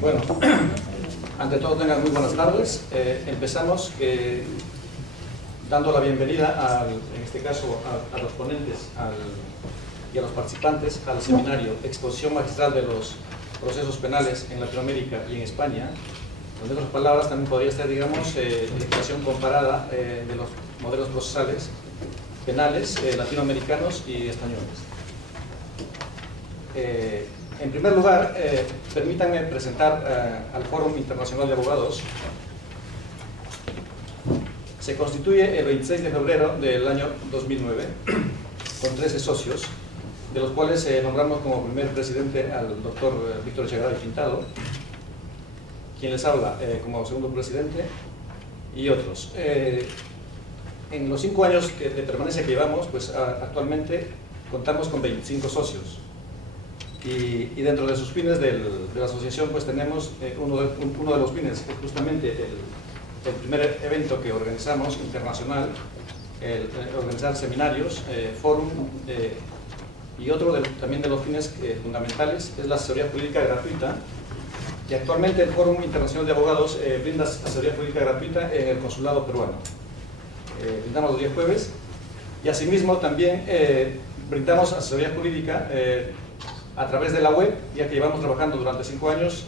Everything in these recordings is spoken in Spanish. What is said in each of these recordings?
Bueno, ante todo tengan muy buenas tardes. Empezamos dando la bienvenida, en este caso, a los ponentes y a los participantes al seminario Exposición Magistral de los Procesos Penales en Latinoamérica y en España. En otras palabras, también podría ser, digamos, exposición comparada de los modelos procesales penales latinoamericanos y españoles. En primer lugar, permítanme presentar al Fórum Internacional de Abogados. Se constituye el 26 de febrero del año 2009 con 13 socios, de los cuales nombramos como primer presidente al doctor Víctor Echegaray Pintado, quien les habla como segundo presidente, y otros. En los 5 años de permanencia que llevamos, pues actualmente contamos con 25 socios. Y dentro de sus fines de la asociación, pues tenemos uno de los fines, que es justamente el primer evento que organizamos internacional, organizar seminarios, fórum, y otro también de los fines fundamentales es la asesoría jurídica gratuita, y actualmente el Fórum Internacional de Abogados brinda asesoría jurídica gratuita en el consulado peruano. Brindamos los 10 jueves, y asimismo también brindamos asesoría jurídica a través de la web, ya que llevamos trabajando durante 5 años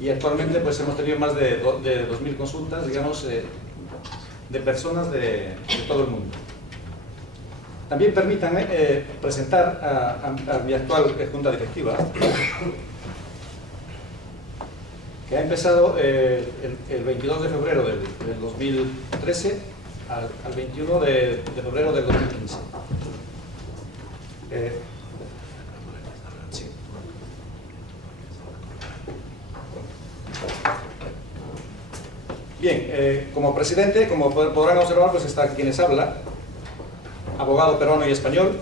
y actualmente pues hemos tenido más de 2.000 consultas, digamos, de personas de todo el mundo. También permítanme presentar a mi actual junta directiva, que ha empezado el 22 de febrero del 2013 al 21 de febrero del 2015. Bien, como presidente, como podrán observar, pues está quienes habla, abogado peruano y español.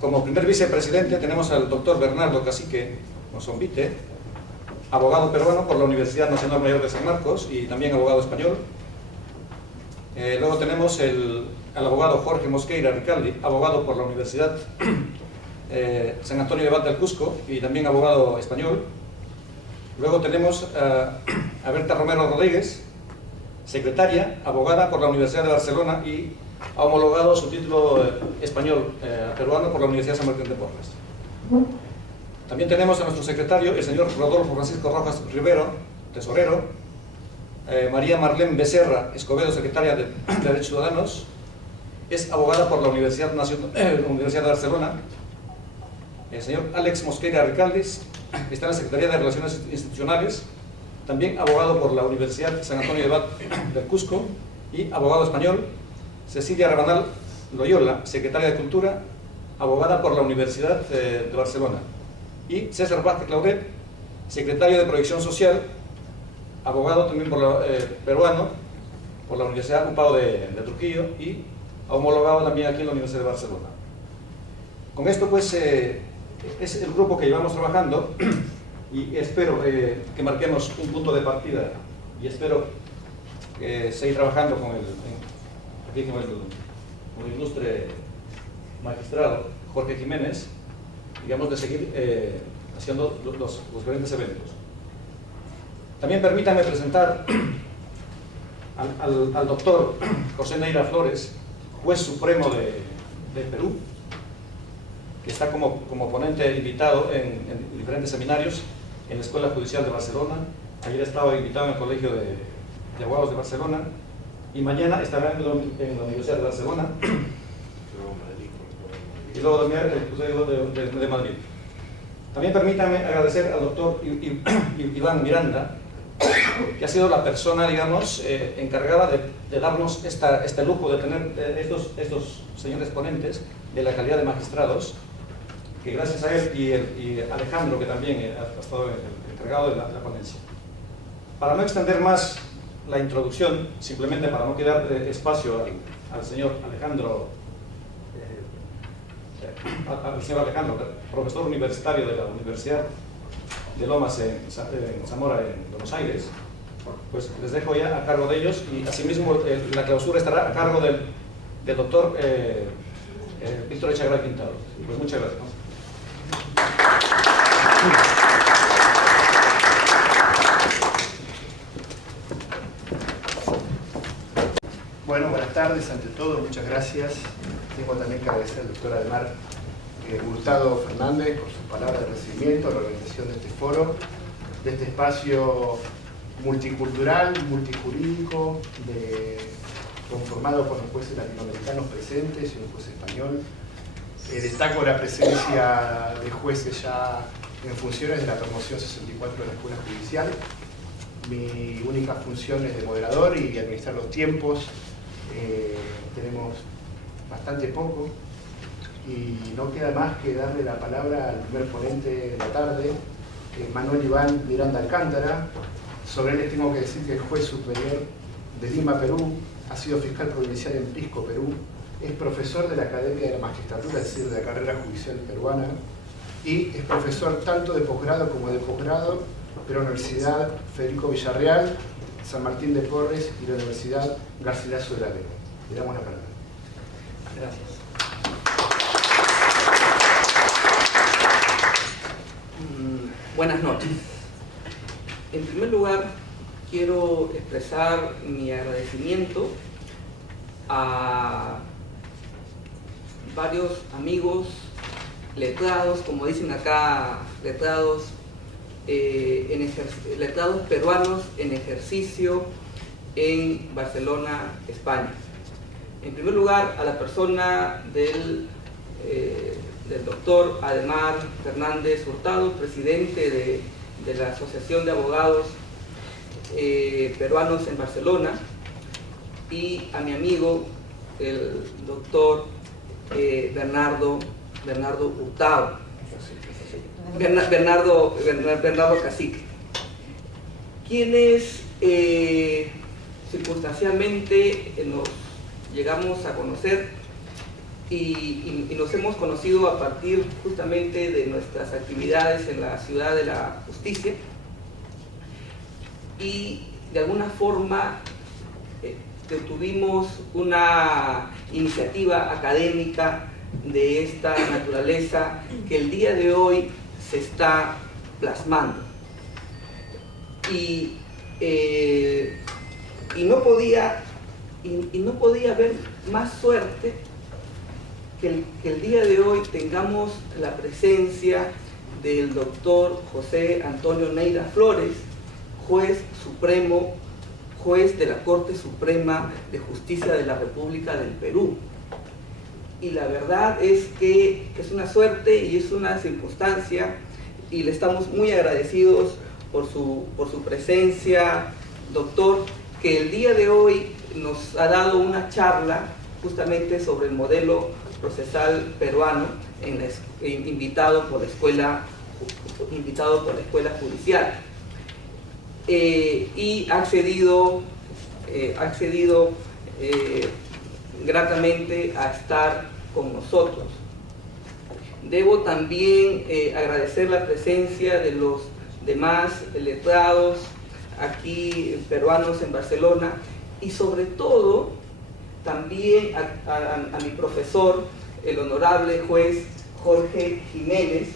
Como primer vicepresidente tenemos al doctor Bernardo Cacique Mozombite, abogado peruano por la Universidad Nacional Mayor de San Marcos y también abogado español. Luego tenemos al abogado Jorge Mosqueira Ricaldi, abogado por la Universidad San Antonio de Abad del Cusco y también abogado español. Luego tenemos a Berta Romero Rodríguez, secretaria, abogada por la Universidad de Barcelona y ha homologado su título español peruano por la Universidad San Martín de Porres. También tenemos a nuestro secretario, el señor Rodolfo Francisco Rojas Rivero, tesorero, María Marlene Becerra Escobedo, secretaria de Derechos Ciudadanos, es abogada por la Universidad de Barcelona. El señor Alex Mosqueira Ricaldis está en la Secretaría de Relaciones Institucionales, también abogado por la Universidad San Antonio de Abad del Cusco y abogado español. Cecilia Rabanal Loyola, secretaria de Cultura, abogada por la Universidad de Barcelona. Y César Vázquez Claudet, secretario de Proyección Social, abogado también peruano por la Universidad UPAO de Trujillo y homologado también aquí en la Universidad de Barcelona. Con esto pues es el grupo que llevamos trabajando y espero que marquemos un punto de partida y espero seguir trabajando con el ilustre magistrado Jorge Jiménez, digamos, de seguir haciendo los diferentes eventos. También permítanme presentar al doctor José Neira Flores, juez supremo de Perú, que está como ponente invitado en diferentes seminarios en la Escuela Judicial de Barcelona. Ayer estaba invitado en el Colegio de Abogados de Barcelona y mañana estará en la Universidad de Barcelona y luego también de Madrid. También permítanme agradecer al doctor Iván Miranda, que ha sido la persona, digamos, encargada de darnos este lujo de tener estos señores ponentes de la calidad de magistrados, que gracias a él y Alejandro, que también ha estado encargado de la ponencia. Para no extender más la introducción, simplemente para no quedar espacio al señor Alejandro, profesor universitario de la Universidad de Lomas en Zamora, en Buenos Aires, pues les dejo ya a cargo de ellos y asimismo la clausura estará a cargo del doctor Víctor Echegaray Pintado. Pues muchas gracias. todo, muchas gracias. Tengo también que agradecer al doctor Ademar Hurtado Fernández por sus palabras de recibimiento, la organización de este foro, de este espacio multicultural, multijurídico, conformado por los jueces latinoamericanos presentes y un juez español. Destaco la presencia de jueces ya en funciones de la promoción 64 de la Escuela Judicial. Mi única función es de moderador y administrar los tiempos. Tenemos bastante poco y no queda más que darle la palabra al primer ponente de la tarde, Manuel Iván Miranda Alcántara. Sobre él les tengo que decir que es juez superior de Lima, Perú, ha sido fiscal provincial en Pisco, Perú, es profesor de la Academia de la Magistratura, es decir, de la carrera judicial peruana, y es profesor tanto de posgrado como de posgrado de la Universidad Federico Villarreal, San Martín de Porres y la Universidad Garcilaso de la Vega. Le damos la palabra. Gracias. Buenas noches. En primer lugar, quiero expresar mi agradecimiento a varios amigos letrados, como dicen acá, letrados peruanos en ejercicio en Barcelona, España. En primer lugar, a la persona del doctor Ademar Fernández Hurtado, presidente de la Asociación de Abogados Peruanos en Barcelona, y a mi amigo, el doctor Bernardo Hurtado, Bernardo Cacique, quienes circunstancialmente nos llegamos a conocer y nos hemos conocido a partir justamente de nuestras actividades en la Ciudad de la Justicia, y de alguna forma tuvimos una iniciativa académica de esta naturaleza que el día de hoy se está plasmando. Y no podía haber más suerte que el día de hoy tengamos la presencia del doctor José Antonio Neira Flores, juez supremo, juez de la Corte Suprema de Justicia de la República del Perú. Y la verdad es que es una suerte y es una circunstancia, y le estamos muy agradecidos por su presencia, doctor, que el día de hoy nos ha dado una charla justamente sobre el modelo procesal peruano, invitado por la Escuela Judicial. Y ha accedido gratamente a estar con nosotros. Debo también agradecer la presencia de los demás letrados aquí peruanos en Barcelona, y sobre todo también a mi profesor, el honorable juez Jorge Jiménez,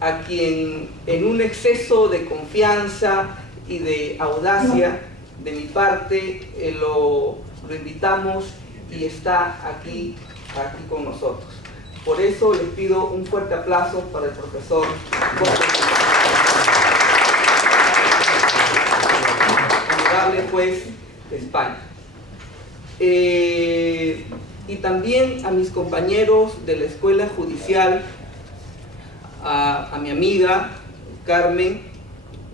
a quien en un exceso de confianza y de audacia de mi parte lo invitamos y está aquí con nosotros. Por eso les pido un fuerte aplauso para el profesor Jorge Jiménez, honorable juez de España. Y también a mis compañeros de la Escuela Judicial, a mi amiga Carmen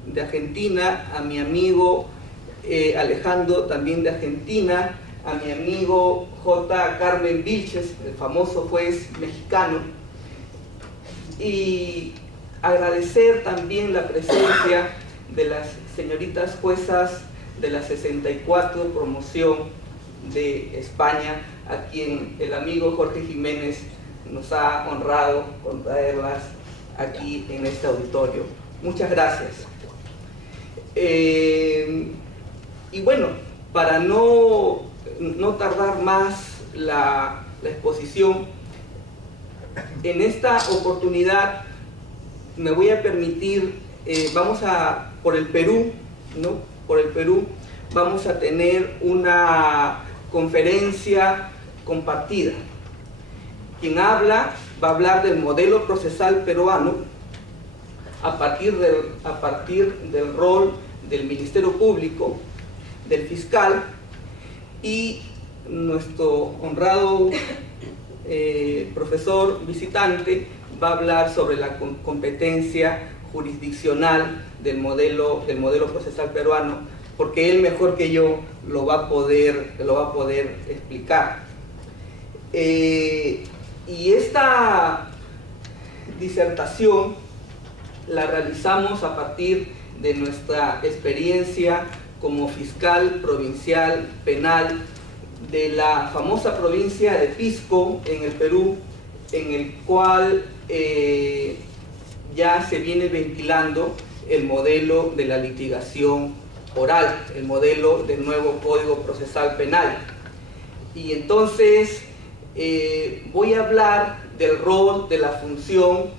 de Argentina, a mi amigo Alejandro también de Argentina, a mi amigo J. Carmen Vilches, el famoso juez mexicano, y agradecer también la presencia de las señoritas juezas de la 64 promoción de España, a quien el amigo Jorge Jiménez nos ha honrado con traerlas aquí en este auditorio. Muchas gracias. Y bueno, para no tardar más la exposición, en esta oportunidad me voy a permitir, por el Perú, ¿no? Por el Perú vamos a tener una conferencia compartida. Quien habla va a hablar del modelo procesal peruano a partir del rol del Ministerio Público, del fiscal, y nuestro honrado profesor visitante va a hablar sobre la competencia jurisdiccional del modelo procesal peruano, porque él mejor que yo lo va a poder explicar. Y esta disertación la realizamos a partir de nuestra experiencia como fiscal provincial penal de la famosa provincia de Pisco en el Perú, en el cual ya se viene ventilando el modelo de la litigación oral, el modelo del nuevo Código Procesal Penal. Y entonces voy a hablar del rol, de la función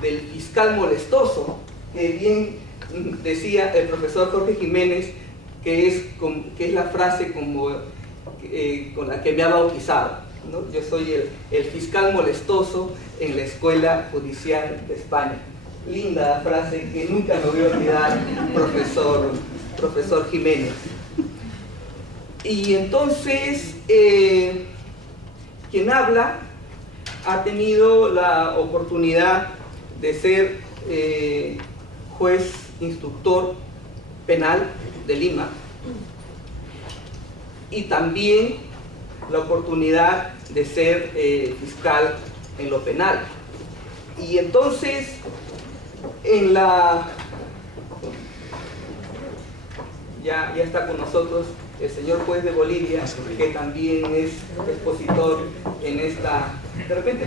del fiscal molestoso, que bien decía el profesor Jorge Jiménez, que es la frase con la que me ha bautizado, ¿no? Yo soy el fiscal molestoso en la Escuela Judicial de España. Linda frase que nunca me voy a olvidar, profesor Jiménez. Y entonces, quien habla ha tenido la oportunidad de ser juez instructor penal de Lima, y también la oportunidad de ser fiscal en lo penal. Y entonces, ya está con nosotros el señor juez de Bolivia, que también es expositor en esta... De repente...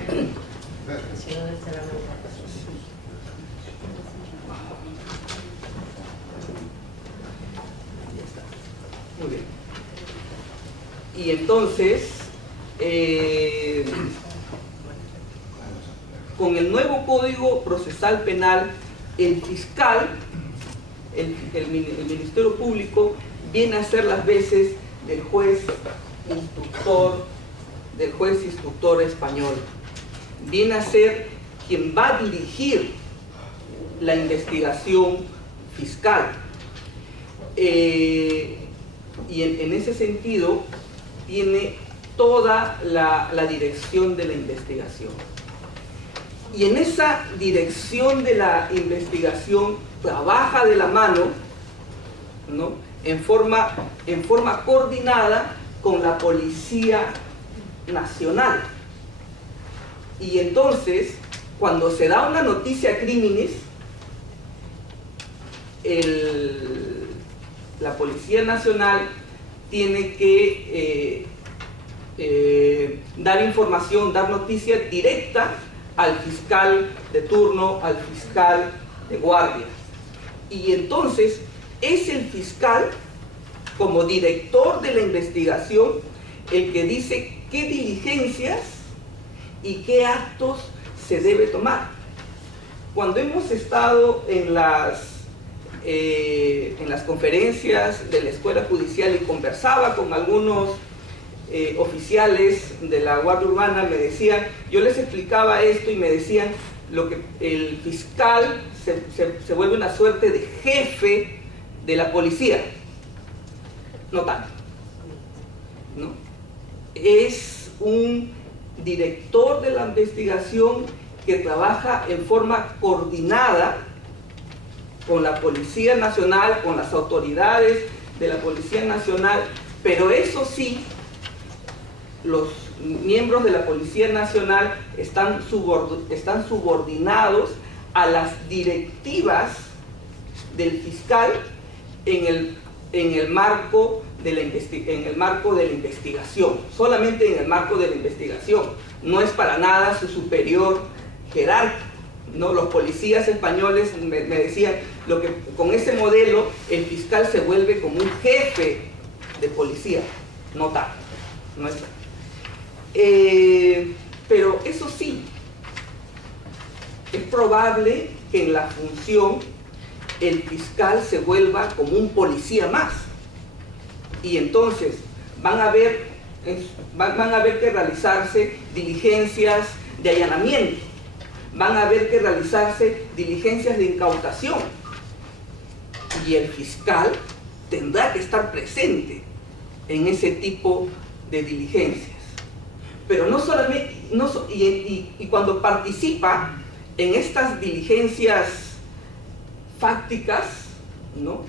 Muy bien. Y entonces, con el nuevo Código Procesal Penal, el fiscal, el Ministerio Público, viene a ser las veces del juez instructor español. Viene a ser quien va a dirigir la investigación fiscal. Y en ese sentido tiene toda la dirección de la investigación. Y en esa dirección de la investigación trabaja de la mano, ¿no?, en forma coordinada con la Policía Nacional. Y entonces, cuando se da una noticia crímenes, la Policía Nacional tiene que dar información, dar noticia directa al fiscal de turno, al fiscal de guardia. Y entonces es el fiscal, como director de la investigación, el que dice qué diligencias y qué actos se debe tomar. Cuando hemos estado en las conferencias de la Escuela Judicial y conversaba con algunos oficiales de la Guardia Urbana, me decían, yo les explicaba esto y me decían, lo que el fiscal se vuelve una suerte de jefe de la policía. No tanto, ¿no? Es un director de la investigación que trabaja en forma coordinada con la Policía Nacional, con las autoridades de la Policía Nacional, pero eso sí, los miembros de la Policía Nacional están subordinados a las directivas del fiscal en el marco de la investigación, solamente en el marco de la investigación. No es para nada su superior jerárquico, ¿no? Los policías españoles me decían, con ese modelo el fiscal se vuelve como un jefe de policía, no tanto, no es tanto. Pero eso sí, es probable que en la función el fiscal se vuelva como un policía más, y entonces van a haber van a haber que realizarse diligencias de allanamiento, van a haber que realizarse diligencias de incautación, y el fiscal tendrá que estar presente en ese tipo de diligencias. Pero no solamente, y cuando participa en estas diligencias fácticas, ¿no?,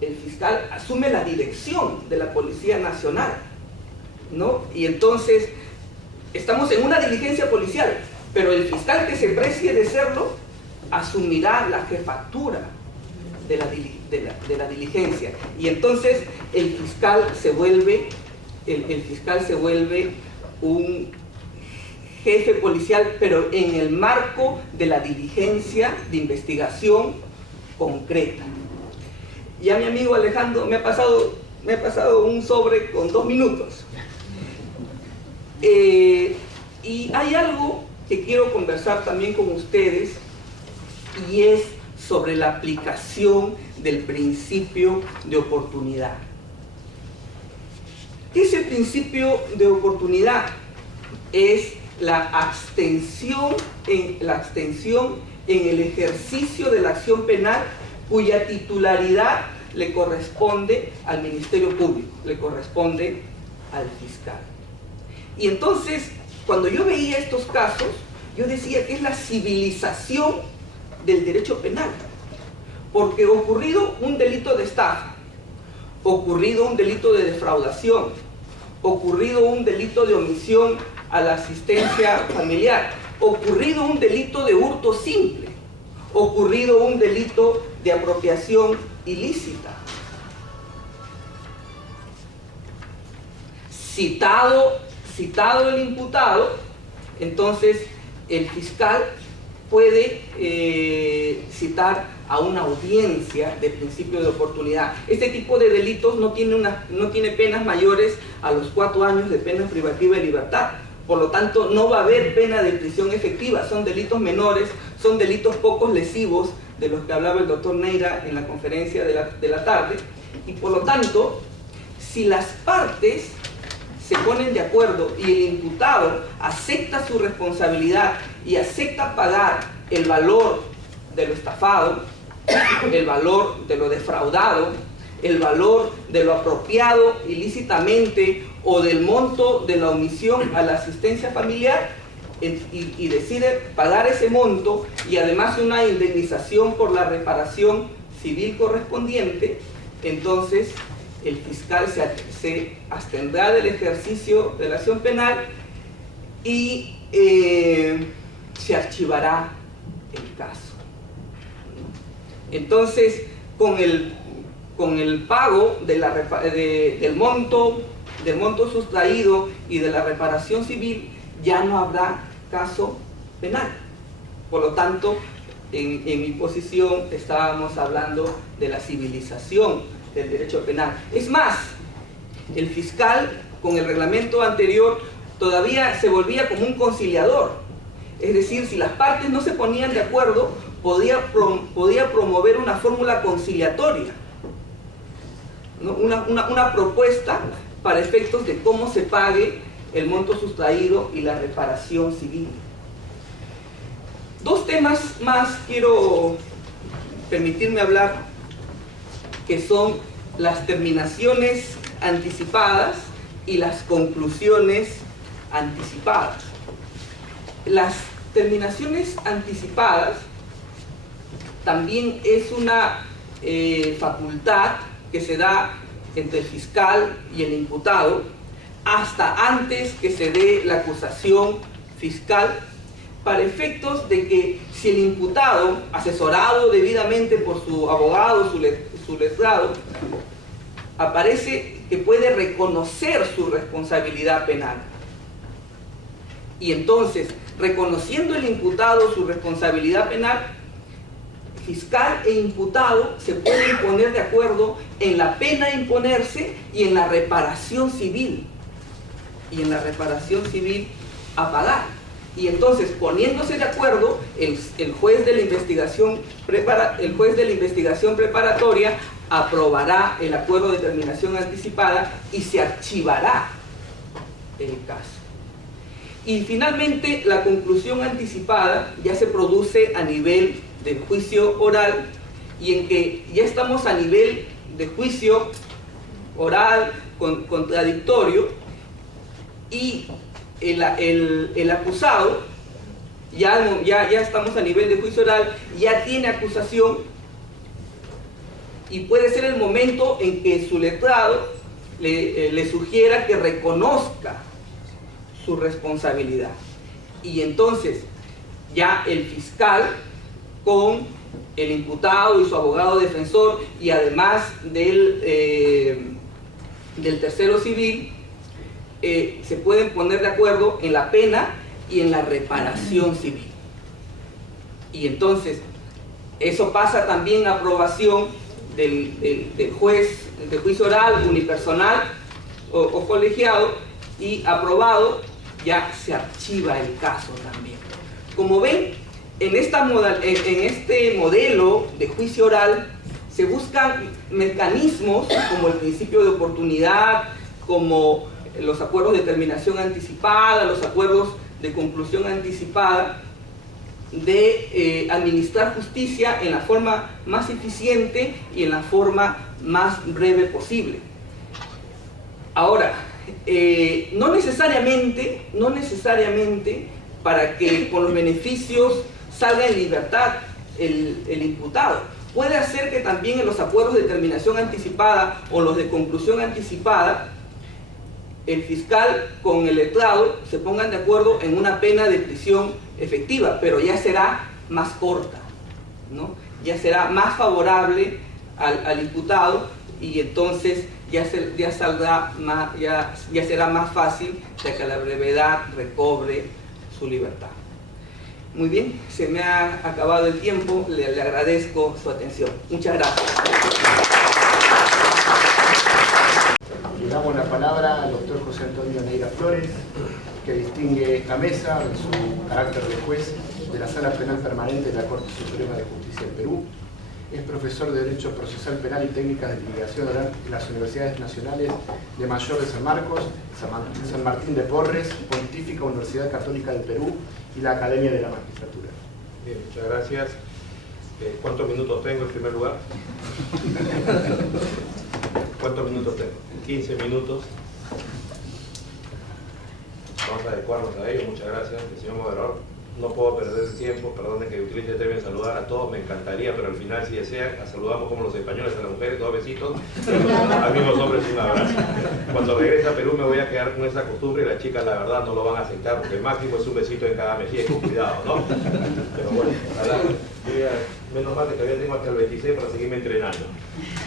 el fiscal asume la dirección de la Policía Nacional, ¿no? Y entonces estamos en una diligencia policial, pero el fiscal que se precie de serlo asumirá la jefatura de la diligencia, y entonces el fiscal se vuelve un jefe policial, pero en el marco de la diligencia de investigación concreta. Ya mi amigo Alejandro me ha pasado un sobre con 2 minutos. Y hay algo que quiero conversar también con ustedes, y es sobre la aplicación del principio de oportunidad. ¿Qué es el principio de oportunidad? Es la abstención en el ejercicio de la acción penal cuya titularidad le corresponde al Ministerio Público, le corresponde al fiscal. Y entonces, cuando yo veía estos casos, yo decía que es la civilización del derecho penal, porque ocurrido un delito de estafa, ocurrido un delito de defraudación, ocurrido un delito de omisión a la asistencia familiar, ocurrido un delito de hurto simple, ocurrido un delito de apropiación ilícita, citado el imputado, entonces el fiscal puede citar a una audiencia de principio de oportunidad. Este tipo de delitos no tiene penas mayores a los 4 años de pena privativa de libertad. Por lo tanto, no va a haber pena de prisión efectiva. Son delitos menores, son delitos pocos lesivos, de los que hablaba el doctor Neira en la conferencia de la tarde. Y por lo tanto, si las partes se ponen de acuerdo y el imputado acepta su responsabilidad y acepta pagar el valor de lo estafado, el valor de lo defraudado, el valor de lo apropiado ilícitamente o del monto de la omisión a la asistencia familiar, y decide pagar ese monto y además una indemnización por la reparación civil correspondiente, entonces el fiscal se abstendrá del ejercicio de la acción penal y se archivará el caso. Entonces, con el pago del monto sustraído y de la reparación civil, ya no habrá caso penal. Por lo tanto, en mi posición estábamos hablando de la civilización del derecho penal. Es más, el fiscal, con el reglamento anterior, todavía se volvía como un conciliador. Es decir, si las partes no se ponían de acuerdo, podía promover una fórmula conciliatoria, ¿no? Una propuesta para efectos de cómo se pague el monto sustraído y la reparación civil. 2 temas más quiero permitirme hablar, que son las terminaciones anticipadas y las conclusiones anticipadas. Las terminaciones anticipadas también es una facultad que se da entre el fiscal y el imputado hasta antes que se dé la acusación fiscal, para efectos de que si el imputado, asesorado debidamente por su abogado, su letrado, aparece que puede reconocer su responsabilidad penal. Y entonces, reconociendo el imputado su responsabilidad penal, fiscal e imputado se pueden poner de acuerdo en la pena a imponerse y en la reparación civil. Y en la reparación civil a pagar. Y entonces, poniéndose de acuerdo, el juez de la investigación preparatoria aprobará el acuerdo de terminación anticipada y se archivará el caso. Y finalmente, la conclusión anticipada ya se produce a nivel del juicio oral, y en que ya estamos a nivel de juicio oral contradictorio, y el acusado, ya estamos a nivel de juicio oral, ya tiene acusación, y puede ser el momento en que su letrado le sugiera que reconozca su responsabilidad. Y entonces ya el fiscal, con el imputado y su abogado defensor, y además del tercero civil, se pueden poner de acuerdo en la pena y en la reparación civil. Y entonces eso pasa también a aprobación del juez de juicio oral, unipersonal o colegiado, y aprobado ya se archiva el caso también. Como ven, en este modelo de juicio oral se buscan mecanismos como el principio de oportunidad, como los acuerdos de terminación anticipada, los acuerdos de conclusión anticipada, de administrar justicia en la forma más eficiente y en la forma más breve posible. Ahora, no necesariamente para que con los beneficios salga en libertad el imputado. Puede hacer que también en los acuerdos de terminación anticipada o los de conclusión anticipada, el fiscal con el letrado se pongan de acuerdo en una pena de prisión efectiva, pero ya será más corta, ¿no? Ya será más favorable al imputado, y entonces ya será más fácil de que a la brevedad recobre su libertad. Muy bien, se me ha acabado el tiempo, le agradezco su atención. Muchas gracias. Le damos la palabra al doctor José Antonio Neira Flores, que distingue esta mesa en su carácter de juez de la Sala Penal Permanente de la Corte Suprema de Justicia del Perú. Es profesor de Derecho Procesal Penal y Técnicas de Litigación Oral en las Universidades Nacionales de Mayor de San Marcos, San Martín de Porres, Pontífica Universidad Católica del Perú y la Academia de la Magistratura. Bien, muchas gracias. ¿Cuántos minutos tengo en primer lugar? ¿Cuántos minutos tengo? 15 minutos. Vamos a adecuarnos a ello. Muchas gracias, señor moderador. No puedo perder el tiempo, perdonen que utilice el término saludar a todos, me encantaría, pero al final, si desean, saludamos como los españoles a las mujeres, 2 besitos, a mí los hombres un abrazo. Cuando regrese a Perú me voy a quedar con esa costumbre, y las chicas la verdad no lo van a aceptar, porque el máximo es un besito en cada mejilla, y con cuidado, ¿no? Pero bueno, menos mal que todavía tengo hasta el 26 para seguirme entrenando.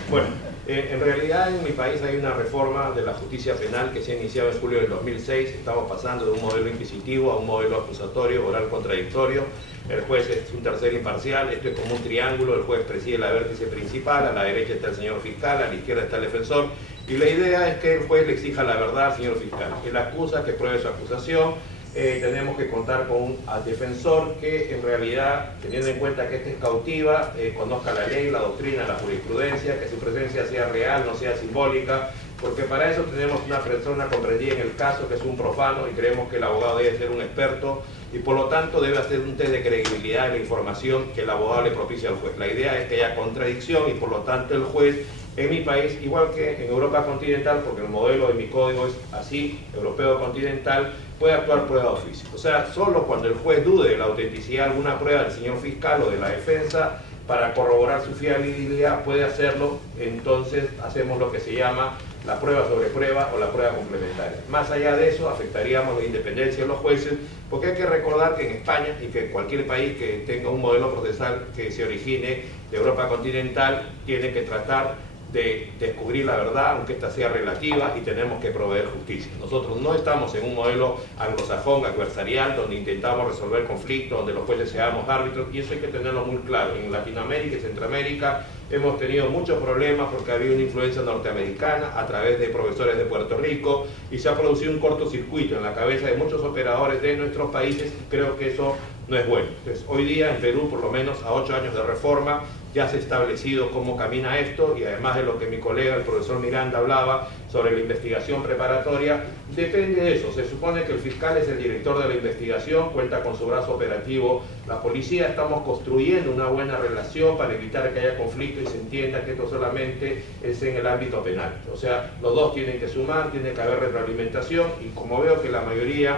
Bueno, en realidad en mi país hay una reforma de la justicia penal que se ha iniciado en julio del 2006. Estamos pasando de un modelo inquisitivo a un modelo acusatorio, oral contradictorio. El juez es un tercero imparcial, esto es como un triángulo, el juez preside la vértice principal, a la derecha está el señor fiscal, a la izquierda está el defensor, y la idea es que el juez le exija la verdad al señor fiscal. Él acusa, que pruebe su acusación. Tenemos que contar con un defensor que en realidad, teniendo en cuenta que este es cautiva, conozca la ley, la doctrina, la jurisprudencia, que su presencia sea real, no sea simbólica, porque para eso tenemos una persona comprendida en el caso que es un profano, y creemos que el abogado debe ser un experto, y por lo tanto debe hacer un test de credibilidad de la información que el abogado le propicia al juez. La idea es que haya contradicción, y por lo tanto el juez, en mi país, igual que en Europa continental, porque el modelo de mi código es así, europeo continental, puede actuar prueba de oficio. O sea, solo cuando el juez dude de la autenticidad de alguna prueba del señor fiscal o de la defensa, para corroborar su fiabilidad puede hacerlo. Entonces hacemos lo que se llama la prueba sobre prueba o la prueba complementaria. Más allá de eso, afectaríamos la independencia de los jueces, porque hay que recordar que en España, y que cualquier país que tenga un modelo procesal que se origine de Europa continental, tiene que tratar de descubrir la verdad, aunque ésta sea relativa, y tenemos que proveer justicia. Nosotros no estamos en un modelo anglosajón, adversarial, donde intentamos resolver conflictos, donde los jueces seamos árbitros, y eso hay que tenerlo muy claro. En Latinoamérica y Centroamérica hemos tenido muchos problemas porque había una influencia norteamericana a través de profesores de Puerto Rico, y se ha producido un cortocircuito en la cabeza de muchos operadores de nuestros países, y creo que eso no es bueno. Entonces, hoy día en Perú, por lo menos a 8 años de reforma, ya se ha establecido cómo camina esto, y además de lo que mi colega, el profesor Miranda, hablaba sobre la investigación preparatoria, depende de eso. Se supone que el fiscal es el director de la investigación, cuenta con su brazo operativo la policía. Estamos construyendo una buena relación para evitar que haya conflicto y se entienda que esto solamente es en el ámbito penal. O sea, los dos tienen que sumar, tiene que haber retroalimentación, y como veo que la mayoría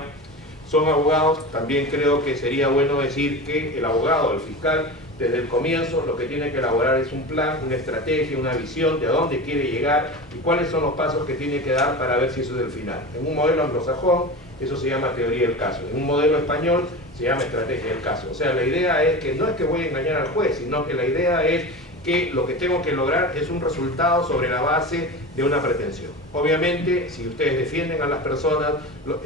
son abogados, también creo que sería bueno decir que el abogado, el fiscal, desde el comienzo lo que tiene que elaborar es un plan, una estrategia, una visión de a dónde quiere llegar y cuáles son los pasos que tiene que dar para ver si eso es el final. En un modelo anglosajón eso se llama teoría del caso, en un modelo español se llama estrategia del caso. O sea, la idea es que no es que voy a engañar al juez, sino que la idea es que lo que tengo que lograr es un resultado sobre la base de una pretensión. Obviamente, si ustedes defienden a las personas,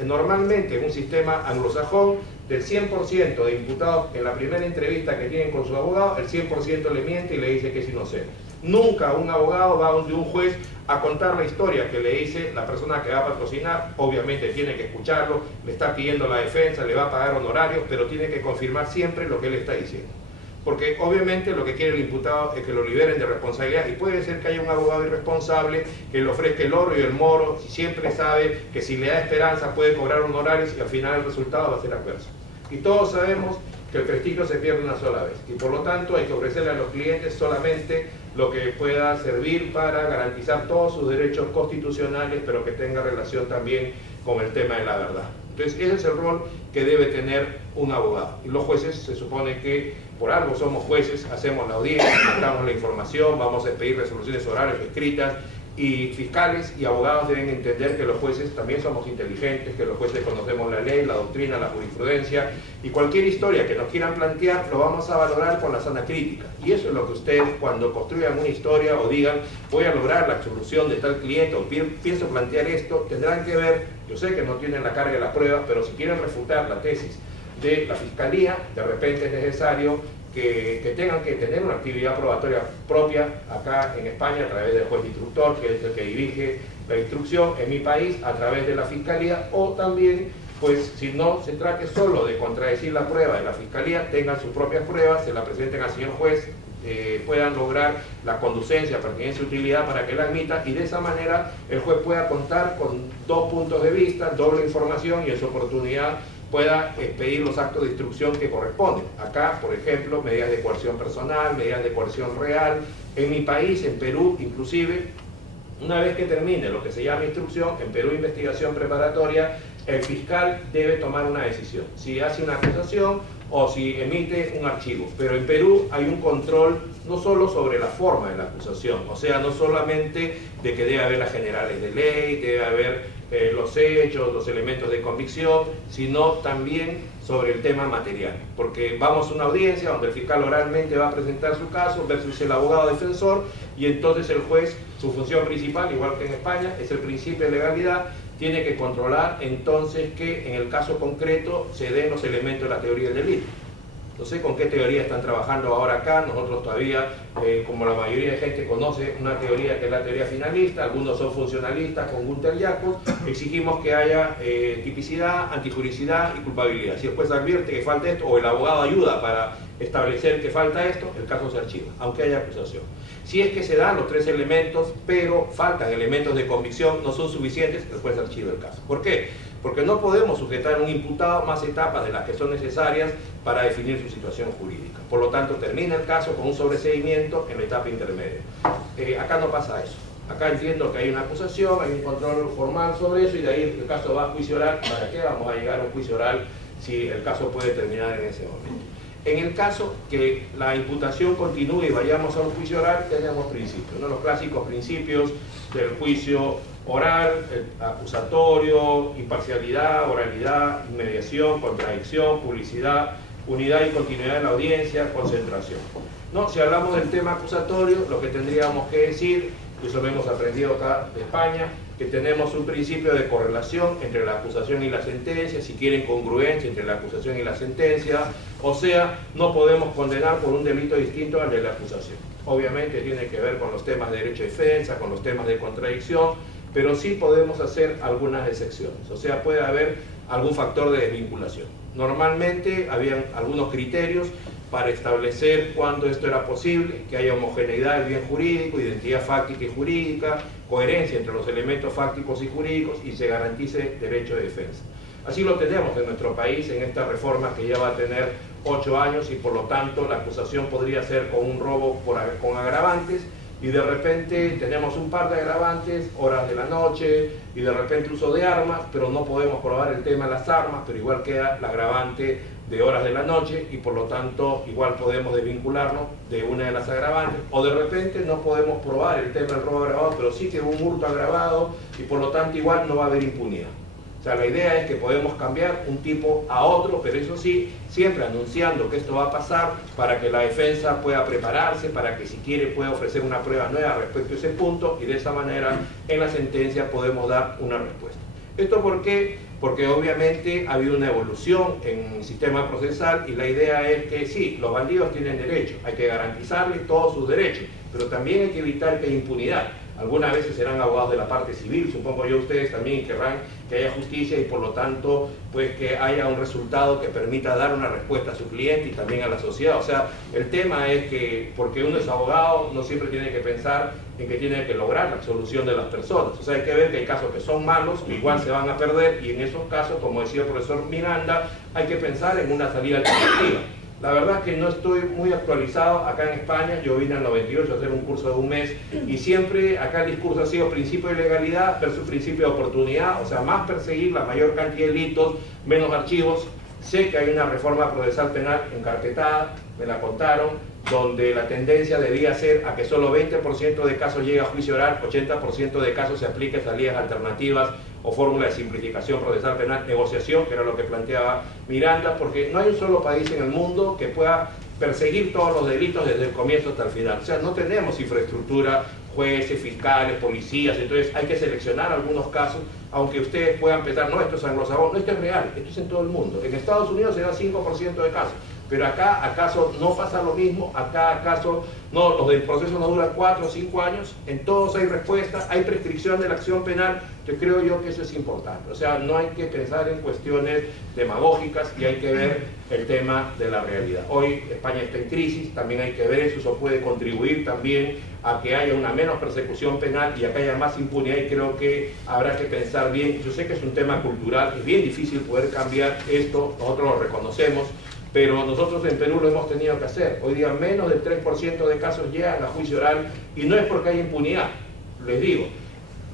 normalmente en un sistema anglosajón, del 100% de imputados en la primera entrevista que tienen con su abogado, el 100% le miente y le dice que es inocente. Nunca un abogado va donde un juez a contar la historia que le dice la persona que va a patrocinar. Obviamente tiene que escucharlo, le está pidiendo la defensa, le va a pagar honorarios, pero tiene que confirmar siempre lo que él está diciendo. Porque obviamente lo que quiere el imputado es que lo liberen de responsabilidad, y puede ser que haya un abogado irresponsable que le ofrezca el oro y el moro, y siempre sabe que si le da esperanza puede cobrar honorarios y al final el resultado va a ser adverso. Y todos sabemos que el prestigio se pierde una sola vez, y por lo tanto hay que ofrecerle a los clientes solamente lo que pueda servir para garantizar todos sus derechos constitucionales, pero que tenga relación también con el tema de la verdad. Entonces ese es el rol que debe tener un abogado. Y los jueces, se supone que por algo somos jueces, hacemos la audiencia, damos la información, vamos a pedir resoluciones orales escritas, y fiscales y abogados deben entender que los jueces también somos inteligentes, que los jueces conocemos la ley, la doctrina, la jurisprudencia, y cualquier historia que nos quieran plantear lo vamos a valorar con la sana crítica. Y eso es lo que ustedes, cuando construyan una historia o digan voy a lograr la absolución de tal cliente o pienso plantear esto, tendrán que ver. Yo sé que no tienen la carga de las pruebas, pero si quieren refutar la tesis de la fiscalía, de repente es necesario que tengan que tener una actividad probatoria propia acá en España a través del juez instructor, que es el que dirige la instrucción, en mi país a través de la fiscalía, o también, pues si no se trate solo de contradecir la prueba de la fiscalía, tengan sus propias pruebas, se la presenten al señor juez, puedan lograr la conducencia, pertinencia y utilidad para que la admita, y de esa manera el juez pueda contar con dos puntos de vista, doble información, y en su oportunidad pueda expedir los actos de instrucción que corresponden. Acá, por ejemplo, medidas de coerción personal, medidas de coerción real. En mi país, en Perú, inclusive, una vez que termine lo que se llama instrucción, en Perú investigación preparatoria, el fiscal debe tomar una decisión, si hace una acusación o si emite un archivo. Pero en Perú hay un control no solo sobre la forma de la acusación, o sea, no solamente de que debe haber las generales de ley, debe haber los hechos, los elementos de convicción, sino también sobre el tema material, porque vamos a una audiencia donde el fiscal oralmente va a presentar su caso versus el abogado defensor, y entonces el juez, su función principal, igual que en España, es el principio de legalidad, tiene que controlar entonces que en el caso concreto se den los elementos de la teoría del delito. No sé con qué teoría están trabajando ahora acá. Nosotros todavía, como la mayoría de gente conoce una teoría que es la teoría finalista, algunos son funcionalistas con Gunther Jacobs, exigimos que haya tipicidad, antijuricidad y culpabilidad. Si el juez advierte que falta esto o el abogado ayuda para establecer que falta esto, el caso se archiva, aunque haya acusación. Si es que se dan los tres elementos, pero faltan elementos de convicción, no son suficientes, el juez archiva el caso. ¿Por qué? Porque no podemos sujetar a un imputado más etapas de las que son necesarias para definir su situación jurídica. Por lo tanto, termina el caso con un sobreseimiento en la etapa intermedia. Acá no pasa eso. Acá entiendo que hay una acusación, hay un control formal sobre eso, y de ahí el caso va a juicio oral. ¿Para qué vamos a llegar a un juicio oral si el caso puede terminar en ese momento? En el caso que la imputación continúe y vayamos a un juicio oral, tenemos principios, ¿no? Los clásicos principios del juicio oral, acusatorio, imparcialidad, oralidad, inmediación, contradicción, publicidad, unidad y continuidad de la audiencia, concentración. No, si hablamos del tema acusatorio, lo que tendríamos que decir, y eso lo hemos aprendido acá de España, que tenemos un principio de correlación entre la acusación y la sentencia, si quieren congruencia entre la acusación y la sentencia, o sea, no podemos condenar por un delito distinto al de la acusación. Obviamente tiene que ver con los temas de derecho de defensa, con los temas de contradicción, pero sí podemos hacer algunas excepciones, o sea, puede haber algún factor de desvinculación. Normalmente habían algunos criterios para establecer cuándo esto era posible, que haya homogeneidad del bien jurídico, identidad fáctica y jurídica, coherencia entre los elementos fácticos y jurídicos y se garantice derecho de defensa. Así lo tenemos en nuestro país en esta reforma que ya va a tener 8 años y por lo tanto la acusación podría ser con un robo con agravantes y de repente tenemos un par de agravantes, horas de la noche y de repente uso de armas, pero no podemos probar el tema de las armas, pero igual queda el agravante de horas de la noche y por lo tanto igual podemos desvincularnos de una de las agravantes, o de repente no podemos probar el tema del robo agravado, pero sí que hubo un hurto agravado y por lo tanto igual no va a haber impunidad. O sea, la idea es que podemos cambiar un tipo a otro, pero eso sí, siempre anunciando que esto va a pasar para que la defensa pueda prepararse, para que si quiere pueda ofrecer una prueba nueva respecto a ese punto y de esa manera en la sentencia podemos dar una respuesta. ¿Esto por qué? Porque obviamente ha habido una evolución en el sistema procesal y la idea es que sí, los bandidos tienen derecho, hay que garantizarles todos sus derechos, pero también hay que evitar que haya impunidad. Algunas veces serán abogados de la parte civil, supongo yo ustedes también querrán que haya justicia y por lo tanto pues que haya un resultado que permita dar una respuesta a su cliente y también a la sociedad. O sea, el tema es que porque uno es abogado no siempre tiene que pensar en que tiene que lograr la absolución de las personas. O sea, hay que ver que hay casos que son malos, que igual se van a perder y en esos casos, como decía el profesor Miranda, hay que pensar en una salida alternativa. La verdad es que no estoy muy actualizado acá en España, yo vine en el 98 a hacer un curso de un mes y siempre acá el discurso ha sido principio de legalidad versus principio de oportunidad, o sea, más perseguir la mayor cantidad de delitos, menos archivos. Sé que hay una reforma procesal penal encarpetada, me la contaron, donde la tendencia debía ser a que solo 20% de casos llegue a juicio oral, 80% de casos se aplique salidas alternativas o fórmula de simplificación procesal penal, negociación, que era lo que planteaba Miranda, porque no hay un solo país en el mundo que pueda perseguir todos los delitos desde el comienzo hasta el final. O sea, no tenemos infraestructura, jueces, fiscales, policías, entonces hay que seleccionar algunos casos, aunque ustedes puedan pensar, no, esto es anglosajón, no, esto es real, esto es en todo el mundo. En Estados Unidos se da 5% de casos. Pero acá, ¿acaso no pasa lo mismo? Acá, ¿acaso no, los del proceso no duran 4 o 5 años? En todos hay respuesta, hay prescripción de la acción penal, que creo yo que eso es importante. O sea, no hay que pensar en cuestiones demagógicas y hay que ver el tema de la realidad. Hoy España está en crisis, también hay que ver eso puede contribuir también a que haya una menos persecución penal y a que haya más impunidad y creo que habrá que pensar bien. Yo sé que es un tema cultural, es bien difícil poder cambiar esto, nosotros lo reconocemos, pero nosotros en Perú lo hemos tenido que hacer. Hoy día menos del 3% de casos llegan a juicio oral y no es porque haya impunidad. Les digo,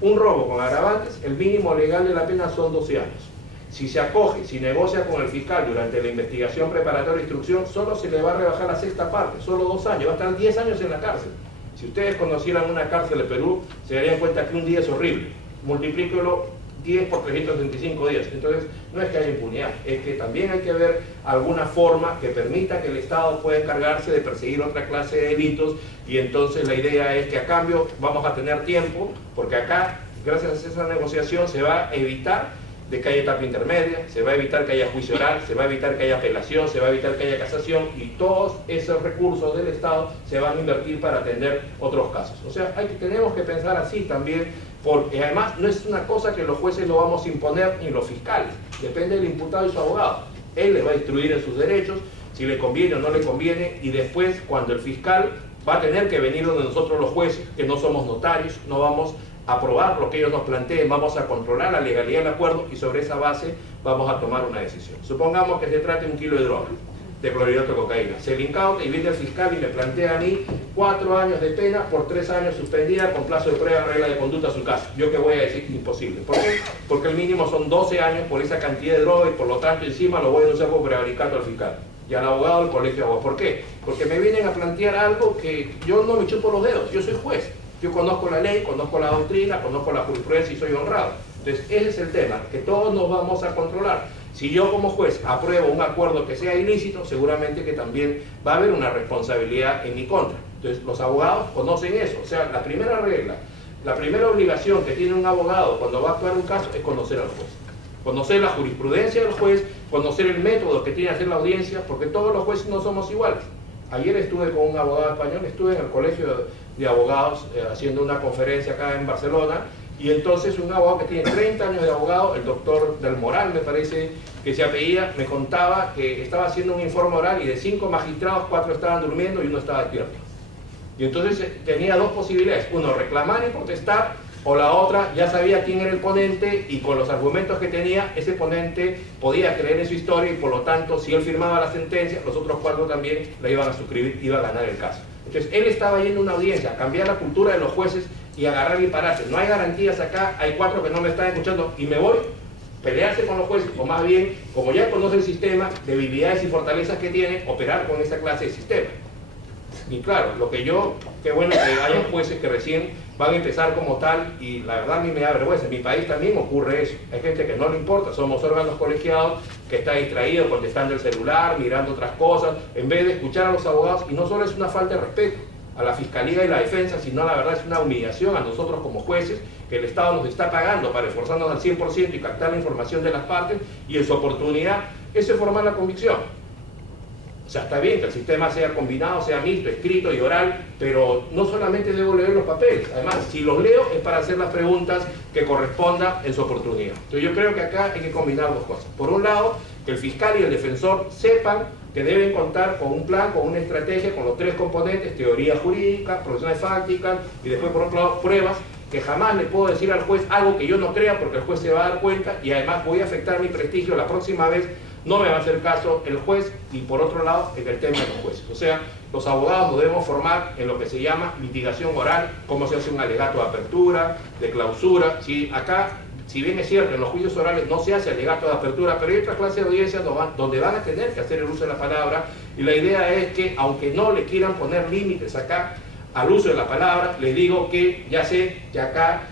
un robo con agravantes, el mínimo legal de la pena son 12 años. Si se acoge, si negocia con el fiscal durante la investigación preparatoria e instrucción, solo se le va a rebajar la sexta parte, solo 2 años, va a estar 10 años en la cárcel. Si ustedes conocieran una cárcel de Perú, se darían cuenta que un día es horrible. Multiplíquelo 10 por 365 días. Entonces, no es que haya impunidad, es que también hay que ver alguna forma que permita que el Estado pueda encargarse de perseguir otra clase de delitos y entonces la idea es que a cambio vamos a tener tiempo, porque acá, gracias a esa negociación, se va a evitar de que haya etapa intermedia, se va a evitar que haya juicio oral, se va a evitar que haya apelación, se va a evitar que haya casación y todos esos recursos del Estado se van a invertir para atender otros casos. O sea, tenemos que pensar así también, porque además no es una cosa que los jueces lo vamos a imponer ni los fiscales, depende del imputado y su abogado. Él le va a instruir en sus derechos, si le conviene o no le conviene, y después cuando el fiscal va a tener que venir donde nosotros los jueces, que no somos notarios, no vamos a aprobar lo que ellos nos planteen, vamos a controlar la legalidad del acuerdo y sobre esa base vamos a tomar una decisión. Supongamos que se trate de 1 kilo de droga, de clorhidrato de cocaína. Se le incauta y viene el fiscal y le plantea a mí 4 años de pena por 3 años suspendida con plazo de prueba, regla de conducta a su caso. ¿Yo qué voy a decir? Imposible. ¿Por qué? Porque el mínimo son 12 años por esa cantidad de droga y por lo tanto encima lo voy a denunciar por prevaricato al fiscal y al abogado del colegio de abogados. ¿Por qué? Porque me vienen a plantear algo que yo no me chupo los dedos, yo soy juez. Yo conozco la ley, conozco la doctrina, conozco la jurisprudencia y soy honrado. Entonces, ese es el tema, que todos nos vamos a controlar. Si yo como juez apruebo un acuerdo que sea ilícito, seguramente que también va a haber una responsabilidad en mi contra. Entonces, los abogados conocen eso. O sea, la primera regla, la primera obligación que tiene un abogado cuando va a actuar un caso es conocer al juez. Conocer la jurisprudencia del juez, conocer el método que tiene que hacer la audiencia, porque todos los jueces no somos iguales. Ayer estuve con un abogado español, estuve en el colegio de abogados haciendo una conferencia acá en Barcelona Y entonces un abogado que tiene 30 años de abogado, el doctor Del Moral me parece que se apellida, me contaba que estaba haciendo un informe oral y de 5 magistrados, 4 estaban durmiendo y 1 estaba despierto. Y entonces tenía 2 posibilidades, uno reclamar y protestar, o la otra ya sabía quién era el ponente y con los argumentos que tenía, ese ponente podía creer en su historia y por lo tanto si él firmaba la sentencia, los otros 4 también la iban a suscribir, iba a ganar el caso. Entonces él estaba yendo a una audiencia a cambiar la cultura de los jueces y agarrar y pararse. No hay garantías acá, hay 4 que no me están escuchando y me voy a pelearse con los jueces, o más bien, como ya conoce el sistema, debilidades y fortalezas que tiene, operar con esa clase de sistema. Y claro, qué bueno que haya jueces que recién van a empezar como tal y la verdad a mí me da vergüenza. En mi país también ocurre eso. Hay gente que no le importa, somos órganos colegiados que está distraído contestando el celular, mirando otras cosas, en vez de escuchar a los abogados. Y no solo es una falta de respeto a la Fiscalía y la Defensa, sino la verdad es una humillación a nosotros como jueces, que el Estado nos está pagando para esforzarnos al 100% y captar la información de las partes, y en su oportunidad eso es formar la convicción. O sea, está bien que el sistema sea combinado, sea mixto, escrito y oral, pero no solamente debo leer los papeles. Además, si los leo es para hacer las preguntas que correspondan en su oportunidad. Entonces yo creo que acá hay que combinar 2 cosas. Por un lado, que el fiscal y el defensor sepan que deben contar con un plan, con una estrategia, con los 3 componentes, teoría jurídica, profesiones fácticas y después por otro lado pruebas, que jamás le puedo decir al juez algo que yo no crea porque el juez se va a dar cuenta y además voy a afectar mi prestigio la próxima vez. No me va a hacer caso el juez y por otro lado en el tema de los jueces. O sea, los abogados nos debemos formar en lo que se llama litigación oral, cómo se hace un alegato de apertura, de clausura. ¿Sí? Acá, si bien es cierto, en los juicios orales no se hace alegato de apertura, pero hay otra clase de audiencias donde van a tener que hacer el uso de la palabra y la idea es que, aunque no le quieran poner límites acá al uso de la palabra, les digo que ya sé que acá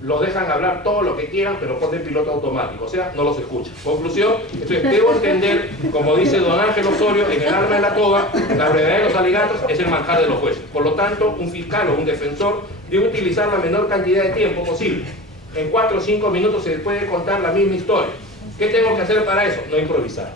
los dejan hablar todo lo que quieran, pero ponen piloto automático, o sea, no los escuchan. Conclusión, entonces debo entender, como dice don Ángel Osorio en El alma de la toga, la brevedad de los alegatos es el manjar de los jueces. Por lo tanto, un fiscal o un defensor debe utilizar la menor cantidad de tiempo posible. En 4 o 5 minutos se puede contar la misma historia. ¿Qué tengo que hacer para eso? No improvisar.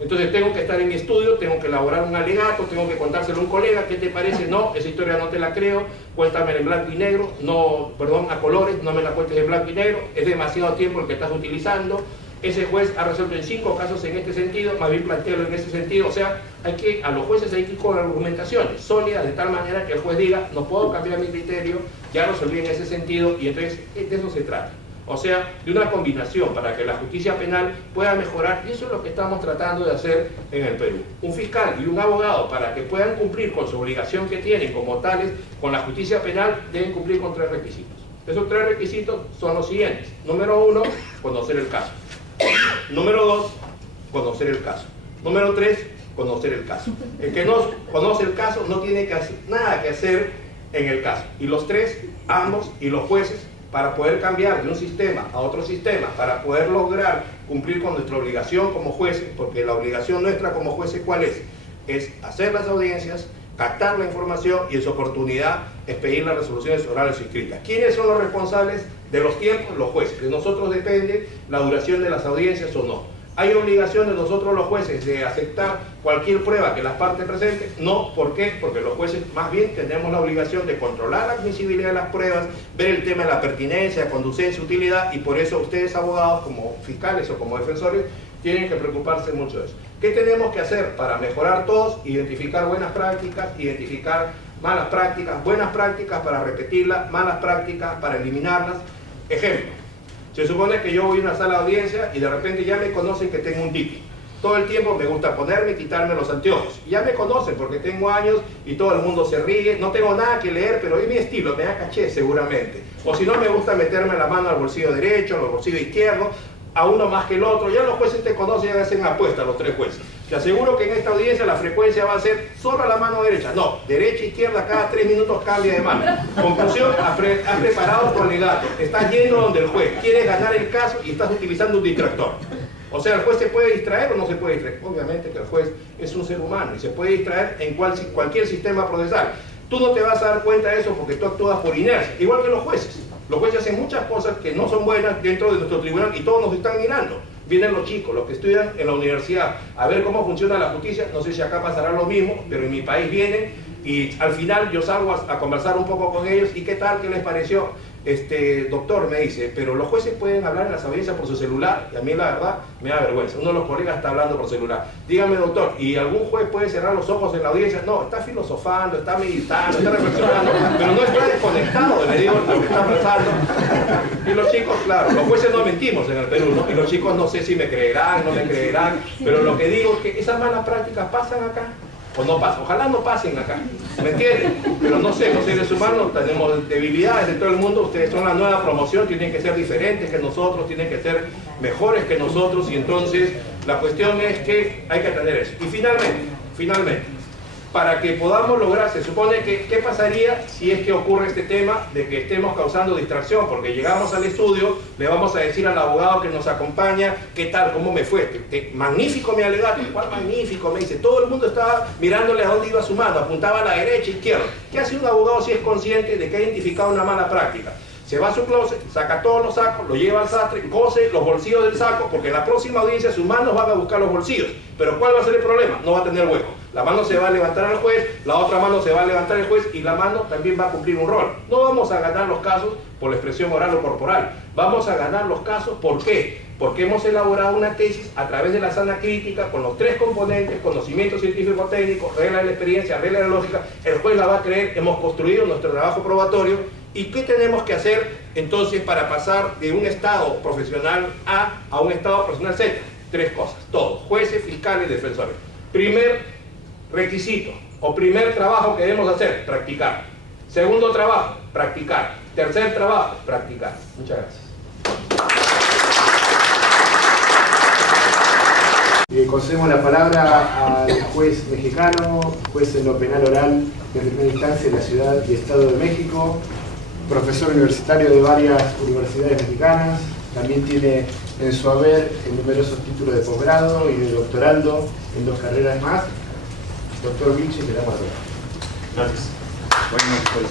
Entonces tengo que estar en mi estudio, tengo que elaborar un alegato, tengo que contárselo a un colega, ¿qué te parece? No, esa historia no te la creo, cuéntame en blanco y negro, no, perdón, a colores, no me la cuentes en blanco y negro, es demasiado tiempo el que estás utilizando, ese juez ha resuelto en 5 casos en este sentido, más bien plantearlo en ese sentido, o sea, a los jueces hay que ir con argumentaciones sólidas de tal manera que el juez diga, no puedo cambiar mi criterio, ya resolví en ese sentido, y entonces de eso se trata. O sea, de una combinación para que la justicia penal pueda mejorar, y eso es lo que estamos tratando de hacer en el Perú. Un fiscal y un abogado, para que puedan cumplir con su obligación que tienen como tales con la justicia penal, deben cumplir con 3 requisitos. Esos 3 requisitos son los siguientes. Número 1, conocer el caso. Número 2, conocer el caso. Número 3, conocer el caso. El que no conoce el caso no tiene nada que hacer en el caso. Y los 3, ambos, y los jueces, para poder cambiar de un sistema a otro sistema, para poder lograr cumplir con nuestra obligación como jueces, porque la obligación nuestra como jueces, ¿cuál es? Es hacer las audiencias, captar la información y en su oportunidad expedir las resoluciones orales o escritas. ¿Quiénes son los responsables de los tiempos? Los jueces. De nosotros depende la duración de las audiencias o no. ¿Hay obligación de nosotros los jueces de aceptar cualquier prueba que las partes presenten? No, ¿por qué? Porque los jueces más bien tenemos la obligación de controlar la admisibilidad de las pruebas, ver el tema de la pertinencia, conducencia, utilidad, y por eso ustedes abogados como fiscales o como defensores tienen que preocuparse mucho de eso. ¿Qué tenemos que hacer para mejorar todos? Identificar buenas prácticas, identificar malas prácticas, buenas prácticas para repetirlas, malas prácticas para eliminarlas. Ejemplo. Se supone que yo voy a una sala de audiencia y de repente ya me conocen que tengo un tic. Todo el tiempo me gusta ponerme y quitarme los anteojos. Ya me conocen porque tengo años y todo el mundo se ríe. No tengo nada que leer, pero es mi estilo, me da caché seguramente. O si no, me gusta meterme la mano al bolsillo derecho, al bolsillo izquierdo, a uno más que el otro. Ya los jueces te conocen y hacen apuestas, los 3 jueces. Te aseguro que en esta audiencia la frecuencia va a ser solo a la mano derecha. No, derecha, izquierda, cada 3 minutos cambia de mano. Conclusión, has preparado tu alegato. Estás yendo donde el juez. Quieres ganar el caso y estás utilizando un distractor. O sea, ¿el juez se puede distraer o no se puede distraer? Obviamente que el juez es un ser humano y se puede distraer en cualquier sistema procesal. Tú no te vas a dar cuenta de eso porque tú actúas por inercia, igual que los jueces. Los jueces hacen muchas cosas que no son buenas dentro de nuestro tribunal y todos nos están mirando. Vienen los chicos, los que estudian en la universidad, a ver cómo funciona la justicia. No sé si acá pasará lo mismo, pero en mi país vienen y al final yo salgo a conversar un poco con ellos. ¿Y qué tal? ¿Qué les pareció? doctor, me dice, pero los jueces pueden hablar en las audiencias por su celular, y a mí la verdad me da vergüenza. Uno de los colegas está hablando por celular. Dígame, doctor, ¿y algún juez puede cerrar los ojos en la audiencia? No, está filosofando, está meditando, está reflexionando, pero no está desconectado, le digo lo que está pasando. Y los chicos, claro, los jueces no mentimos en el Perú, ¿no? Y los chicos no sé si me creerán, no me creerán, pero lo que digo es que esas malas prácticas pasan acá. O no pasan, ojalá no pasen acá, ¿me entienden? Pero no sé, los seres humanos tenemos debilidades de todo el mundo, ustedes son la nueva promoción, tienen que ser diferentes que nosotros, tienen que ser mejores que nosotros, y entonces la cuestión es que hay que atender eso. Y finalmente, para que podamos lograr, se supone que, ¿qué pasaría si es que ocurre este tema de que estemos causando distracción? Porque llegamos al estudio, le vamos a decir al abogado que nos acompaña, ¿qué tal? ¿Cómo me fue? Magnífico mi alegato. ¿Cuál magnífico? Me dice, todo el mundo estaba mirándole a dónde iba su mano, apuntaba a la derecha, izquierda. ¿Qué hace un abogado si es consciente de que ha identificado una mala práctica? Se va a su closet, saca todos los sacos, lo lleva al sastre, cose los bolsillos del saco, porque en la próxima audiencia sus manos van a buscar los bolsillos. Pero ¿cuál va a ser el problema? No va a tener hueco. La mano se va a levantar al juez, la otra mano se va a levantar al juez, y la mano también va a cumplir un rol. No vamos a ganar los casos por la expresión oral o corporal. Vamos a ganar los casos, ¿por qué? Porque hemos elaborado una tesis a través de la sana crítica, con los 3 componentes: conocimiento científico-técnico, regla de la experiencia, regla de la lógica. El juez la va a creer, hemos construido nuestro trabajo probatorio. ¿Y qué tenemos que hacer entonces para pasar de un estado profesional A a un estado profesional Z? 3 cosas, todos, jueces, fiscales y defensores. Primer requisito o primer trabajo que debemos hacer, practicar. Segundo trabajo, practicar. Tercer trabajo, practicar. Muchas gracias. Concedemos la palabra al juez mexicano, juez en lo penal oral de primera instancia de la Ciudad y Estado de México, profesor universitario de varias universidades mexicanas, también tiene en su haber numerosos títulos de posgrado y de doctorando en 2 carreras más. Doctor Vilches, le damos la palabra. Gracias. Bueno, pues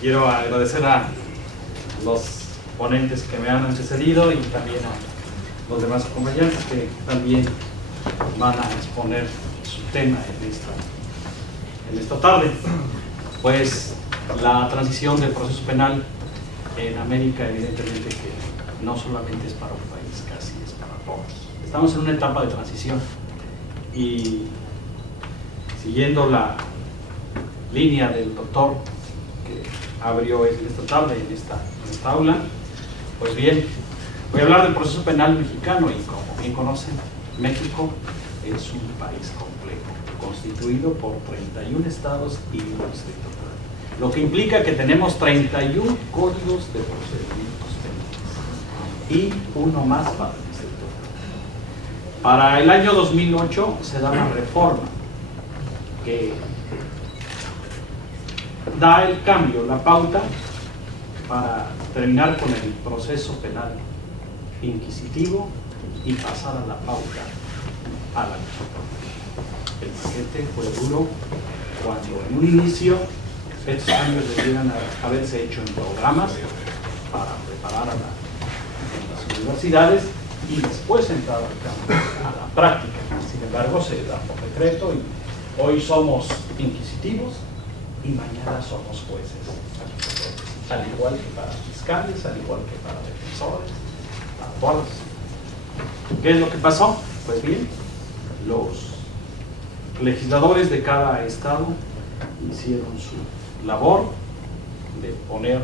quiero agradecer a los ponentes que me han antecedido y también a los demás acompañantes que también van a exponer su tema en esta tarde. Pues la transición del proceso penal en América, evidentemente que no solamente es para un país, casi es para todos. Estamos en una etapa de transición y siguiendo la línea del doctor que abrió esta tarde en esta aula, pues bien, voy a hablar del proceso penal mexicano, y como bien conocen, México es un país complejo, constituido por 31 estados y un distrito federal, lo que implica que tenemos 31 códigos de procedimientos penales y uno más para el distrito federal. Para el año 2008 se da una reforma que da el cambio, la pauta para terminar con el proceso penal inquisitivo y pasar a la pauta a la acusatoria. El paquete fue duro cuando en un inicio estos cambios debieran haberse hecho en programas para preparar en las universidades y después entrar a la práctica. Sin embargo, se da por decreto y hoy somos inquisitivos y mañana somos jueces, al igual que para fiscales, al igual que para defensores, para todas. ¿Qué es lo que pasó? Pues bien, los legisladores de cada estado hicieron su labor de poner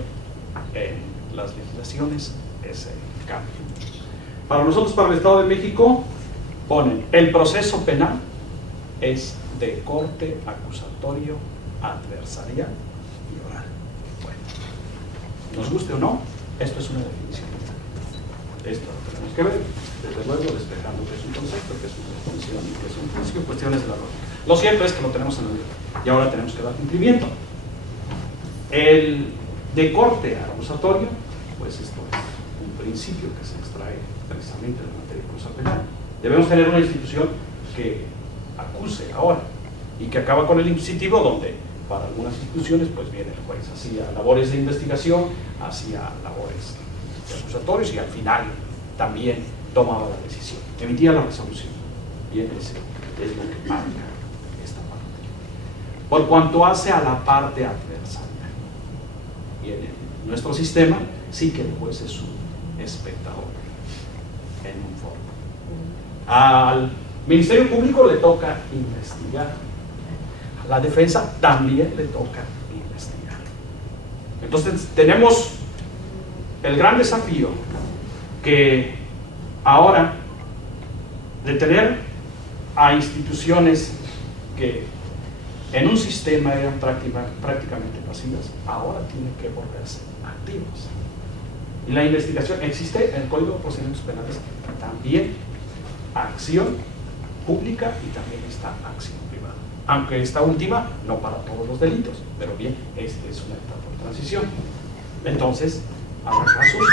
en las legislaciones ese cambio. Para nosotros, para el Estado de México, ponen el proceso penal es de corte acusatorio, adversarial y oral. Bueno, nos guste o no, esto es una definición. Esto lo tenemos que ver, desde luego, despejando que es un concepto, que es una definición, que es un juicio, cuestiones de la lógica. Lo cierto es que lo tenemos en la ley y ahora tenemos que dar cumplimiento. El de corte acusatorio, pues esto es un principio que se extrae precisamente de la materia de causa penal. Debemos tener una institución que acuse ahora y que acaba con el inquisitivo, donde para algunas instituciones pues viene el juez, hacía labores de investigación, hacía labores de acusatorios y al final también tomaba la decisión, emitía la resolución. Bien, ese es lo que marca esta parte. por cuanto hace a la parte adversaria. Y en nuestro sistema sí que el juez es un espectador en un foro. Al Ministerio Público le toca investigar, a la defensa también le toca investigar. Entonces tenemos el gran desafío que ahora de tener a instituciones que en un sistema eran prácticamente pasivas, ahora tienen que volverse activas. Y la investigación existe en el Código de Procedimientos Penales también acción pública y también está acción privada. Aunque esta última no para todos los delitos, pero bien, esta es una etapa de transición. Entonces, habrá casos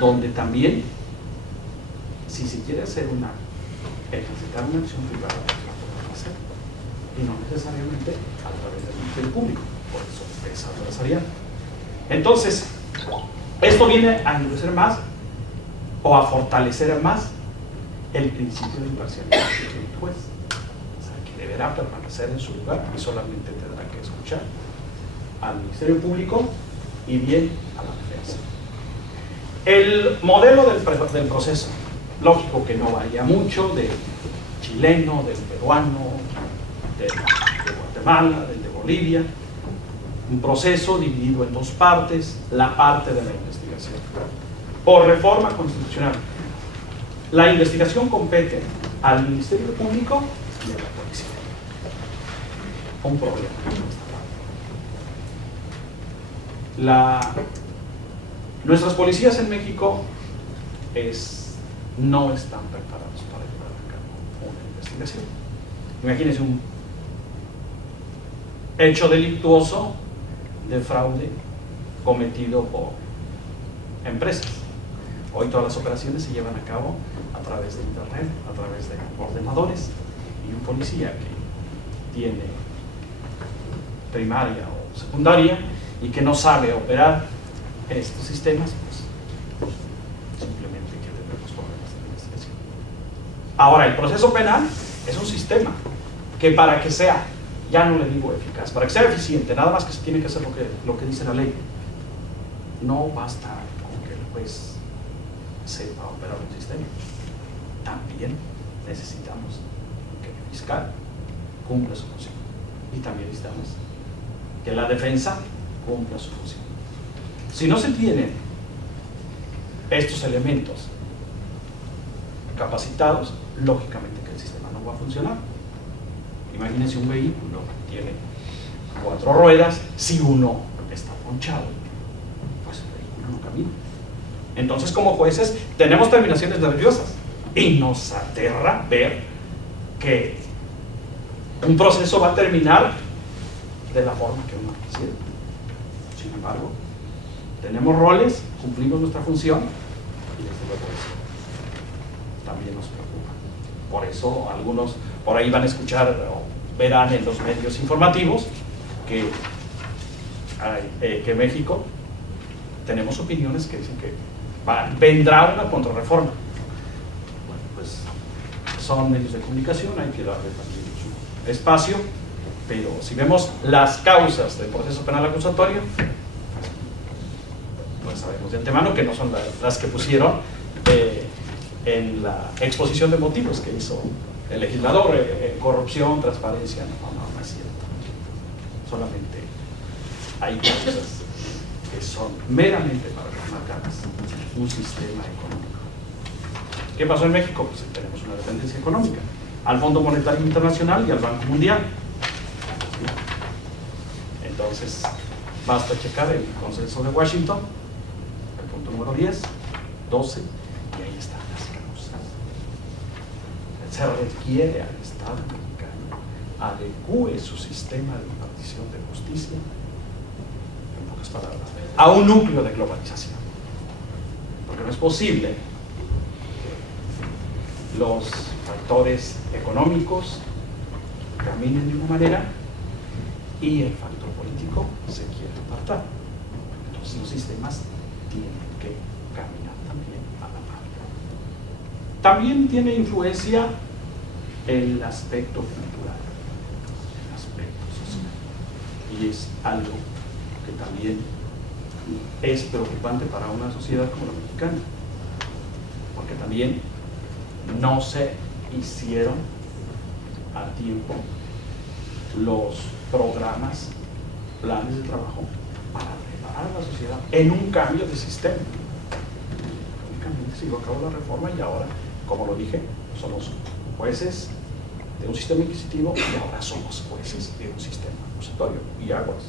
donde también, si se quiere hacer ejercitar una acción privada, la podemos hacer. Y no necesariamente a través del Ministerio Público, por eso es adversarial. Entonces, esto viene a endurecer más o a fortalecer más el principio de imparcialidad del juez. O sea, que deberá permanecer en su lugar y solamente tendrá que escuchar al Ministerio Público y bien a la defensa. El modelo del proceso, lógico que no varía mucho del chileno, del peruano, de Guatemala, del de Bolivia. Un proceso dividido en dos partes, la parte de la investigación. Por reforma constitucional, la investigación compete al Ministerio Público y a la policía. Un problema. Nuestras policías en México no están preparados para llevar a cabo una investigación. Imagínense un hecho delictuoso de fraude cometido por empresas. Hoy todas las operaciones se llevan a cabo a través de internet, a través de ordenadores, y un policía que tiene primaria o secundaria y que no sabe operar estos sistemas, pues simplemente que tendremos problemas de investigación. Ahora, el proceso penal es un sistema que para que sea, ya no le digo eficaz, para que sea eficiente, nada más que se tiene que hacer lo que dice la ley. No basta con que el juez sepa operar un sistema. También necesitamos que el fiscal cumpla su función. Y también necesitamos que la defensa cumpla su función. Si no se tienen estos elementos capacitados, lógicamente que el sistema no va a funcionar. Imagínense un vehículo que tiene 4 ruedas, si uno está ponchado, pues el vehículo no camina. Entonces, como jueces, tenemos terminaciones nerviosas y nos aterra ver que un proceso va a terminar de la forma que uno quisiera. Sin embargo, tenemos roles, cumplimos nuestra función y desde luego eso también nos preocupa. Por eso algunos por ahí van a escuchar o verán en los medios informativos que en México tenemos opiniones que dicen que vendrá una contrarreforma. Bueno, pues son medios de comunicación, hay que darle también su espacio, pero si vemos las causas del proceso penal acusatorio, pues sabemos de antemano que no son las que pusieron en la exposición de motivos que hizo el legislador, corrupción, transparencia, no es cierto. Solamente hay causas que son meramente para marcar un sistema económico. ¿Qué pasó en México? Pues tenemos una dependencia económica al Fondo Monetario Internacional y al Banco Mundial. Entonces, basta checar el consenso de Washington, el punto número 10, 12, y ahí están las causas. Se requiere al Estado mexicano adecúe su sistema de impartición de justicia, en pocas palabras, a un núcleo de globalización. Porque no es posible que los factores económicos caminen de una manera y el factor político se quiere apartar. Entonces los sistemas tienen que caminar también a la par. También tiene influencia el aspecto cultural, el aspecto social. y es algo que también es preocupante para una sociedad como la mexicana, porque también no se hicieron a tiempo los programas, planes de trabajo para preparar a la sociedad en un cambio de sistema. Únicamente se llevó a cabo la reforma y ahora, como lo dije, somos jueces de un sistema inquisitivo y ahora somos jueces de un sistema acusatorio y aguas.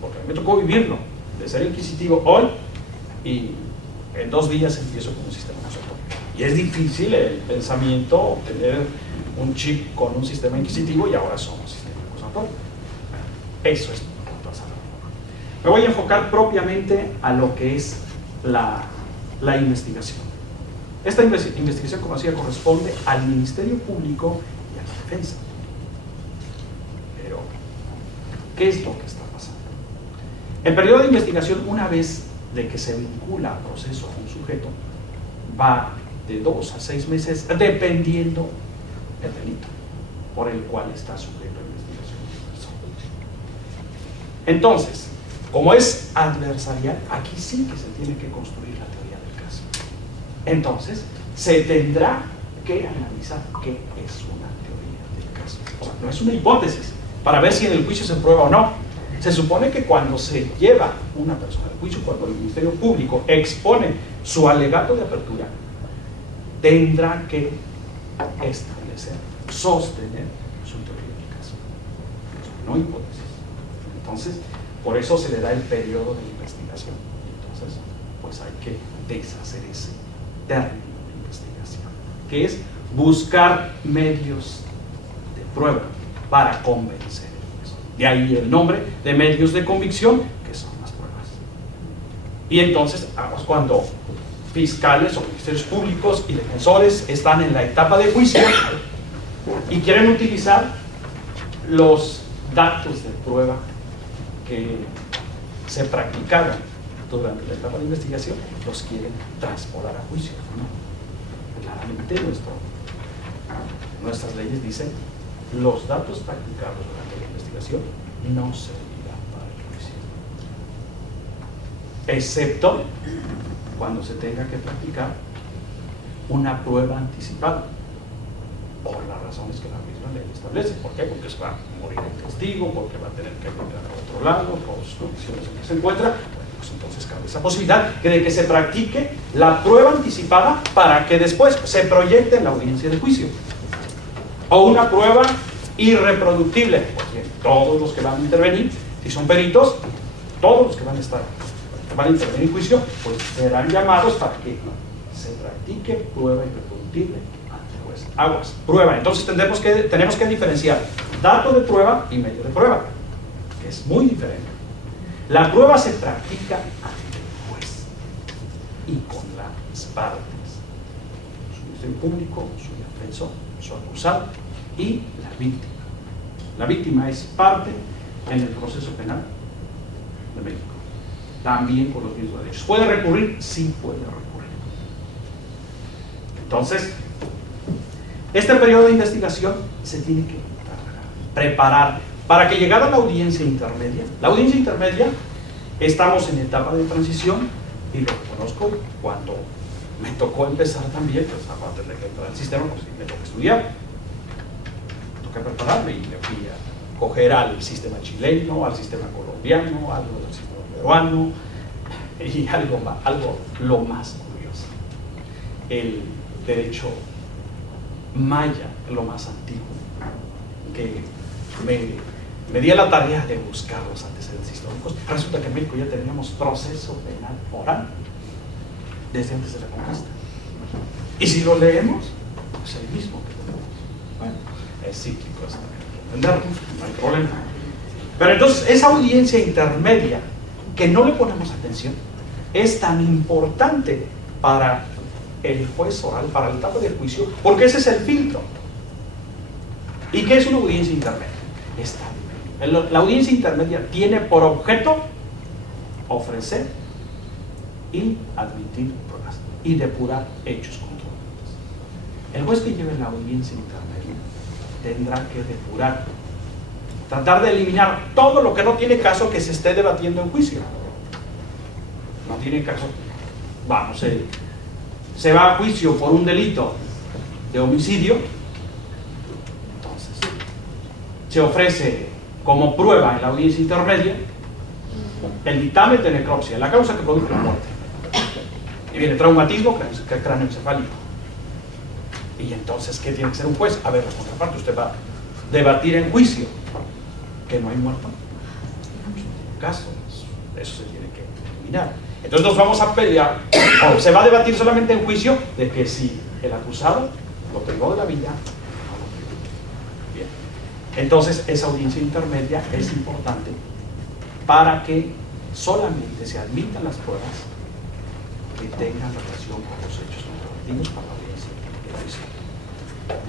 Porque a mí me tocó vivirlo, de ser inquisitivo hoy y en 2 días empiezo con un sistema acusatorio. Y es difícil el pensamiento, tener un chip con un sistema inquisitivo y ahora somos sistema acusatorio. Eso es lo que pasa. Me voy a enfocar propiamente a lo que es la investigación. Esta investigación, como decía, corresponde al Ministerio Público y a la Defensa. Pero, ¿qué es lo que está pasando? El periodo de investigación, una vez de que se vincula a proceso a un sujeto, va de 2 a 6 meses, dependiendo el delito por el cual está sujeto a investigación. Entonces, como es adversarial, aquí sí que se tiene que construir la teoría del caso. Entonces, se tendrá que analizar qué es una teoría del caso. O sea, no es una hipótesis para ver si en el juicio se prueba o no. Se supone que cuando se lleva una persona al juicio, cuando el Ministerio Público expone su alegato de apertura, tendrá que establecer, sostener su teoría del caso, no hipótesis. Entonces, por eso se le da el periodo de investigación. Entonces, pues hay que deshacer ese término de investigación, que es buscar medios de prueba para convencer. De ahí el nombre de medios de convicción, que son las pruebas. Y entonces, cuando fiscales o ministerios públicos y defensores están en la etapa de juicio y quieren utilizar los datos de prueba que se practicaron durante la etapa de investigación, los quieren transportar a juicio. ¿No? Claramente nuestras leyes dicen los datos practicados durante la investigación no servirán para el juicio, excepto cuando se tenga que practicar una prueba anticipada por las razones que la misma ley establece. ¿Por qué? Porque se va a morir el testigo, porque va a tener que ir a otro lado por sus condiciones en que se encuentra. Bueno, pues entonces cabe esa posibilidad de que se practique la prueba anticipada para que después se proyecte en la audiencia de juicio. O una prueba irreproductible, porque todos los que van a intervenir, si son peritos, todos los que van a intervenir en juicio, pues serán llamados para que se practique prueba irreproductible ante el juez. Aguas, prueba. Entonces tenemos que diferenciar dato de prueba y medio de prueba, que es muy diferente. La prueba se practica ante el juez y con las partes, su ministerio público, su defensor, su acusado y la víctima. La víctima es parte en el proceso penal de México, también con los mismos derechos. ¿Puede recurrir? Sí puede recurrir. Entonces, este periodo de investigación se tiene que preparar para que llegada a la audiencia intermedia, estamos en etapa de transición y lo reconozco cuando me tocó empezar también, pues aparte de que entrar al sistema, pues me tocó estudiar, me tocó prepararme y me fui a coger al sistema chileno, al sistema colombiano, algo del sistema peruano y algo lo más curioso, el derecho maya, lo más antiguo, que me di a la tarea de buscar los antecedentes históricos. Resulta que en México ya teníamos proceso penal oral desde antes de la conquista. Y si lo leemos, es el mismo que tenemos. Bueno, es cíclico, eso también hay que entenderlo, no hay problema. Pero entonces, esa audiencia intermedia que no le ponemos atención es tan importante para el juez oral, para la etapa del juicio, porque ese es el filtro. ¿Y qué es una audiencia intermedia? La audiencia intermedia tiene por objeto ofrecer y admitir pruebas y depurar hechos controvertidos. El juez que lleve la audiencia intermedia tendrá que depurar tratar de eliminar todo lo que no tiene caso que se esté debatiendo en juicio. No tiene caso. Vamos, se va a juicio por un delito de homicidio, entonces se ofrece como prueba en la audiencia intermedia el dictamen de necropsia, la causa que produjo la muerte. Y viene traumatismo cráneoencefálico. Y entonces, ¿qué tiene que ser un juez? A ver, la contraparte, usted va a debatir en juicio que no hay muerto. Caso, eso se tiene que eliminar. Entonces nos vamos a pelear, o se va a debatir solamente en juicio de que si el acusado lo privó de la vida o no lo privó. Bien. Entonces esa audiencia intermedia es importante para que solamente se admitan las pruebas que tengan relación con los hechos controvertidos para la audiencia de juicio.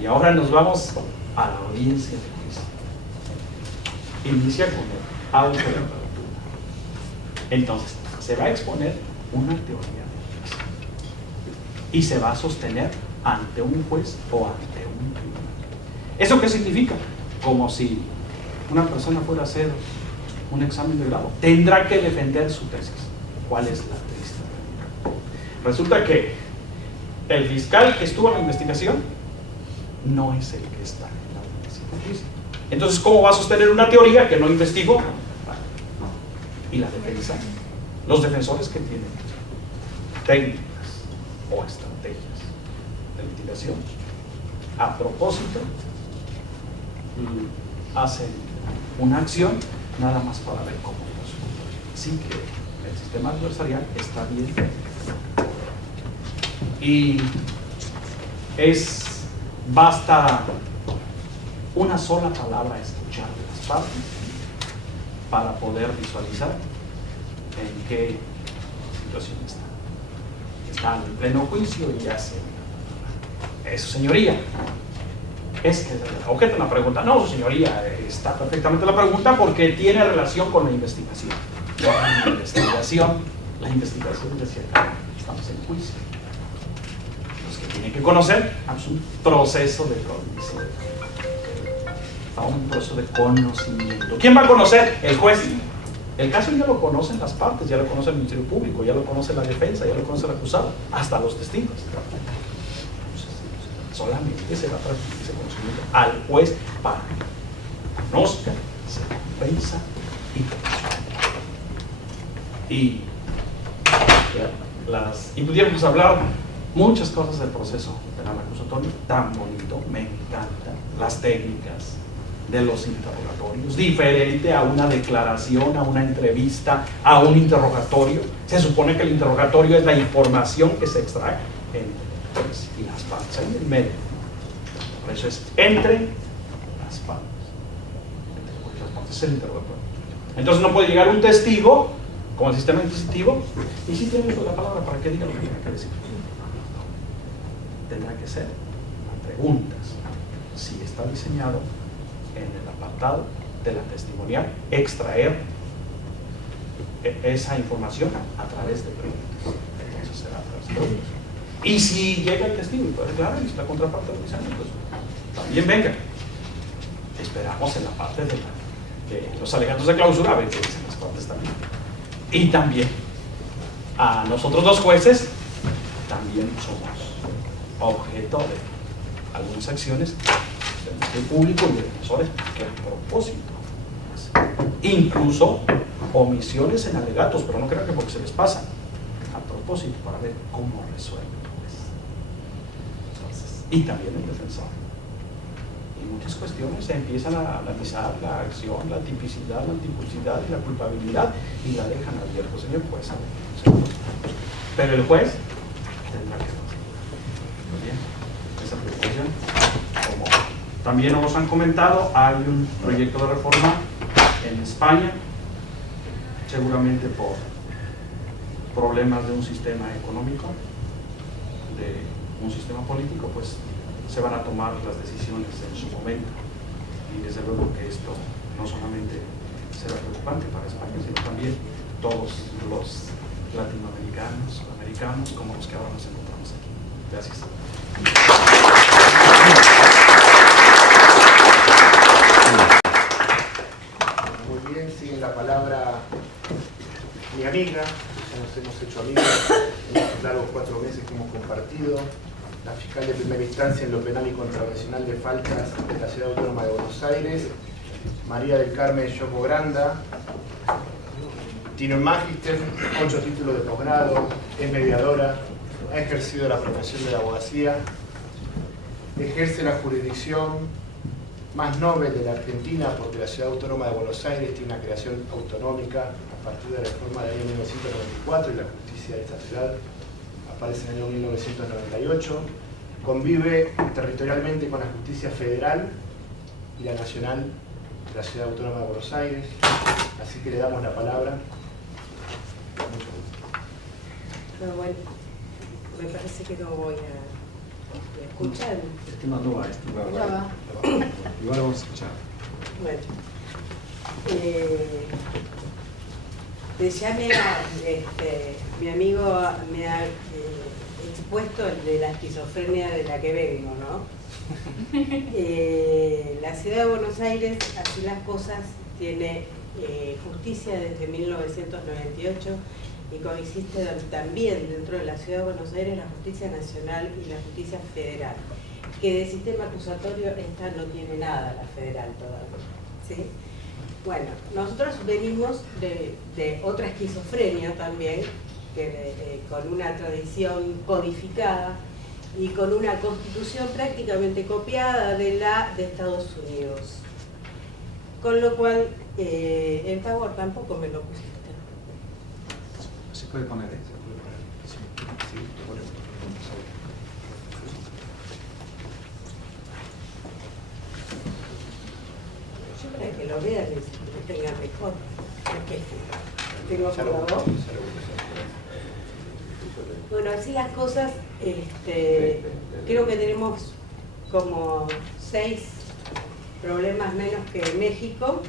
Y ahora nos vamos a la audiencia de juicio. Inicia con el auto de apertura. Entonces, se va a exponer una teoría de juicio y se va a sostener ante un juez o ante un tribunal. ¿Eso qué significa? Como si una persona fuera a hacer un examen de grado, tendrá que defender su tesis. ¿Cuál es la triste realidad? Resulta que el fiscal que estuvo en la investigación no es el que está en la audiencia de juicio. Entonces, ¿cómo va a sostener una teoría que no investigó? Y la defensa, los defensores que tienen técnicas o estrategias de litigación, a propósito, hacen una acción nada más para ver cómo resulta. Así que el sistema adversarial está bien. Y basta una sola palabra escuchar de las partes para poder visualizar en qué situación está. Están en pleno juicio y hace eso, señoría. Es que objetan la pregunta. No, señoría, está perfectamente la pregunta porque tiene relación con la investigación. La investigación decía, estamos en juicio. Los que tienen que conocer, es un proceso de cognición. Un proceso de conocimiento. ¿Quién va a conocer? El juez. El caso ya lo conocen las partes, ya lo conoce el Ministerio Público, ya lo conoce la defensa, ya lo conoce el acusado, hasta los testigos. Solamente se va a transmitir ese conocimiento al juez para que conozca, se convenza y y pudiéramos hablar muchas cosas del proceso penal acusatorio, tan bonito, me encanta, las técnicas de los interrogatorios, diferente a una declaración, a una entrevista, a un interrogatorio. Se supone que el interrogatorio es la información que se extrae entre pues, y las partes, ahí en medio. Por eso es entre las partes. Entre las partes es el interrogatorio. Entonces no puede llegar un testigo como el sistema inquisitivo y si tiene uso de la palabra para que diga lo que tiene que decir. Tendrá que ser preguntas. Si está diseñado en el apartado de la testimonial, extraer esa información a través de preguntas. Entonces será a través de preguntas. Y si llega el testigo y puede declarar, y si la contraparte lo dice, pues también venga. Esperamos en la parte de los alegatos de clausura a ver qué dicen las partes también. Y también a nosotros los jueces también somos objeto de algunas acciones del Ministerio Público y de defensores que a propósito, incluso omisiones en alegatos, pero no crean que porque se les pasa, a propósito para ver cómo resuelven. Y también el defensor. Y muchas cuestiones se empiezan a analizar la acción, la tipicidad, la anticucidad y la culpabilidad y la dejan abierta, señor juez. Pero el juez tendrá que hacer. Muy bien, esa preocupación. Como también nos han comentado, hay un proyecto de reforma en España, seguramente por problemas de un sistema económico, de un sistema político, pues se van a tomar las decisiones en su momento. Y desde luego que esto no solamente será preocupante para España, sino también todos los latinoamericanos, americanos, como los que ahora nos encontramos aquí. Gracias. amiga, ya nos hemos hecho amigos en los largos 4 meses que hemos compartido, la fiscal de primera instancia en lo penal y contravencional de faltas de la Ciudad Autónoma de Buenos Aires, María del Carmen Yoco Granda. Tiene un magíster, 8 títulos de posgrado, es mediadora, ha ejercido la profesión de la abogacía, ejerce la jurisdicción más noble de la Argentina porque la Ciudad Autónoma de Buenos Aires tiene una creación autonómica a partir de la reforma del año 1994 y la justicia de esta ciudad aparece en el año 1998. Convive territorialmente con la justicia federal y la nacional de la Ciudad Autónoma de Buenos Aires, así que le damos la palabra. Mucho gusto. No, bueno, me parece que no voy a escuchar. Este no va, este va. Ya va. Igual vamos a escuchar. Bueno, ya mi amigo me ha expuesto el de la esquizofrenia de la que vengo, ¿no? La Ciudad de Buenos Aires, así las cosas, tiene justicia desde 1998 y coexiste también dentro de la Ciudad de Buenos Aires la justicia nacional y la justicia federal, que de sistema acusatorio esta no tiene nada, la federal todavía, ¿sí? Bueno, nosotros venimos de otra esquizofrenia también, con una tradición codificada y con una constitución prácticamente copiada de la de Estados Unidos. Con lo cual, el favor tampoco me lo pusiste. Se puede poner, ¿eh? Yo para que lo vean y lo tengan mejor. Porque tengo por la voz. Bueno, así las cosas, creo que tenemos como 6 problemas menos que México,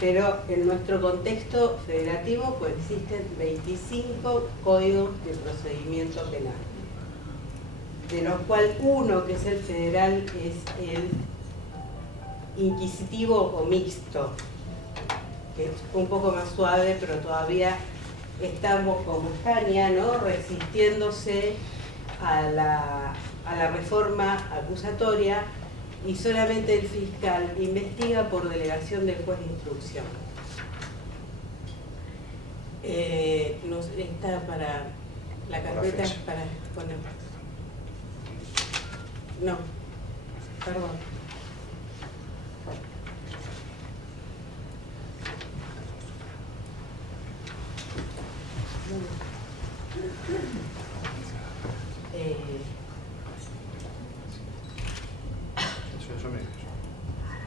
pero en nuestro contexto federativo coexisten 25 códigos de procedimiento penal, de los cuales uno, que es el federal, es el inquisitivo o mixto, que es un poco más suave, pero todavía estamos como España, ¿no?, resistiéndose a la reforma acusatoria, y solamente el fiscal investiga por delegación del juez de instrucción. Está para la carpeta, para poner. No, perdón.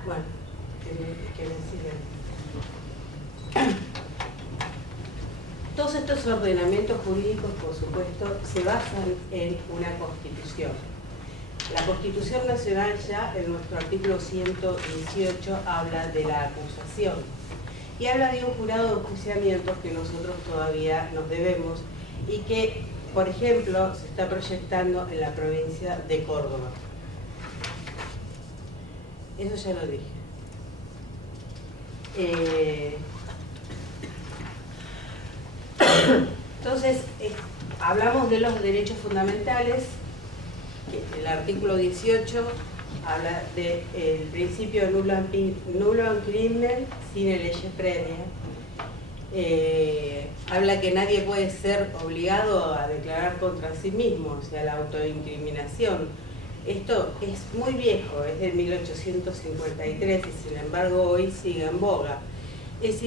Bueno, que me sigan. Todos estos ordenamientos jurídicos, por supuesto, se basan en una constitución. La Constitución Nacional, ya en nuestro artículo 118, habla de la acusación y habla de un jurado de enjuiciamiento que nosotros todavía nos debemos y que, por ejemplo, se está proyectando en la provincia de Córdoba. Eso ya lo dije. Entonces, hablamos de los derechos fundamentales. El artículo 18 habla del principio nulo in crimen sine lege previa. Habla que nadie puede ser obligado a declarar contra sí mismo, o sea, la autoincriminación. Esto es muy viejo, es de 1853 y sin embargo hoy sigue en boga. Es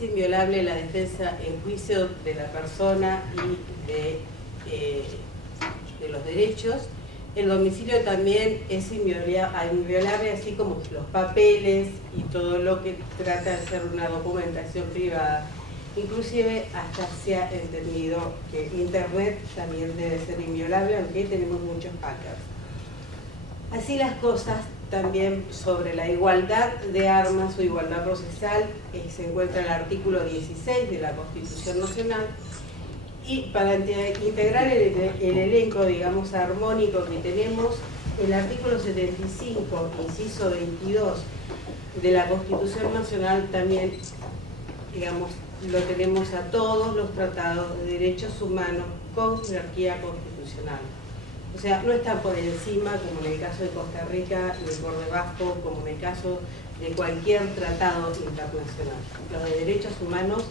inviolable la defensa en juicio de la persona y de los derechos. El domicilio también es inviolable, así como los papeles y todo lo que trata de ser una documentación privada. Inclusive hasta se ha entendido que Internet también debe ser inviolable, aunque tenemos muchos hackers. Así las cosas, también sobre la igualdad de armas o igualdad procesal, se encuentra el artículo 16 de la Constitución Nacional, y para integrar el elenco, digamos, armónico que tenemos, el artículo 75, inciso 22 de la Constitución Nacional también, digamos, lo tenemos a todos los tratados de derechos humanos con jerarquía constitucional. O sea, no están por encima, como en el caso de Costa Rica, ni por debajo, como en el caso de cualquier tratado internacional. Los de derechos humanos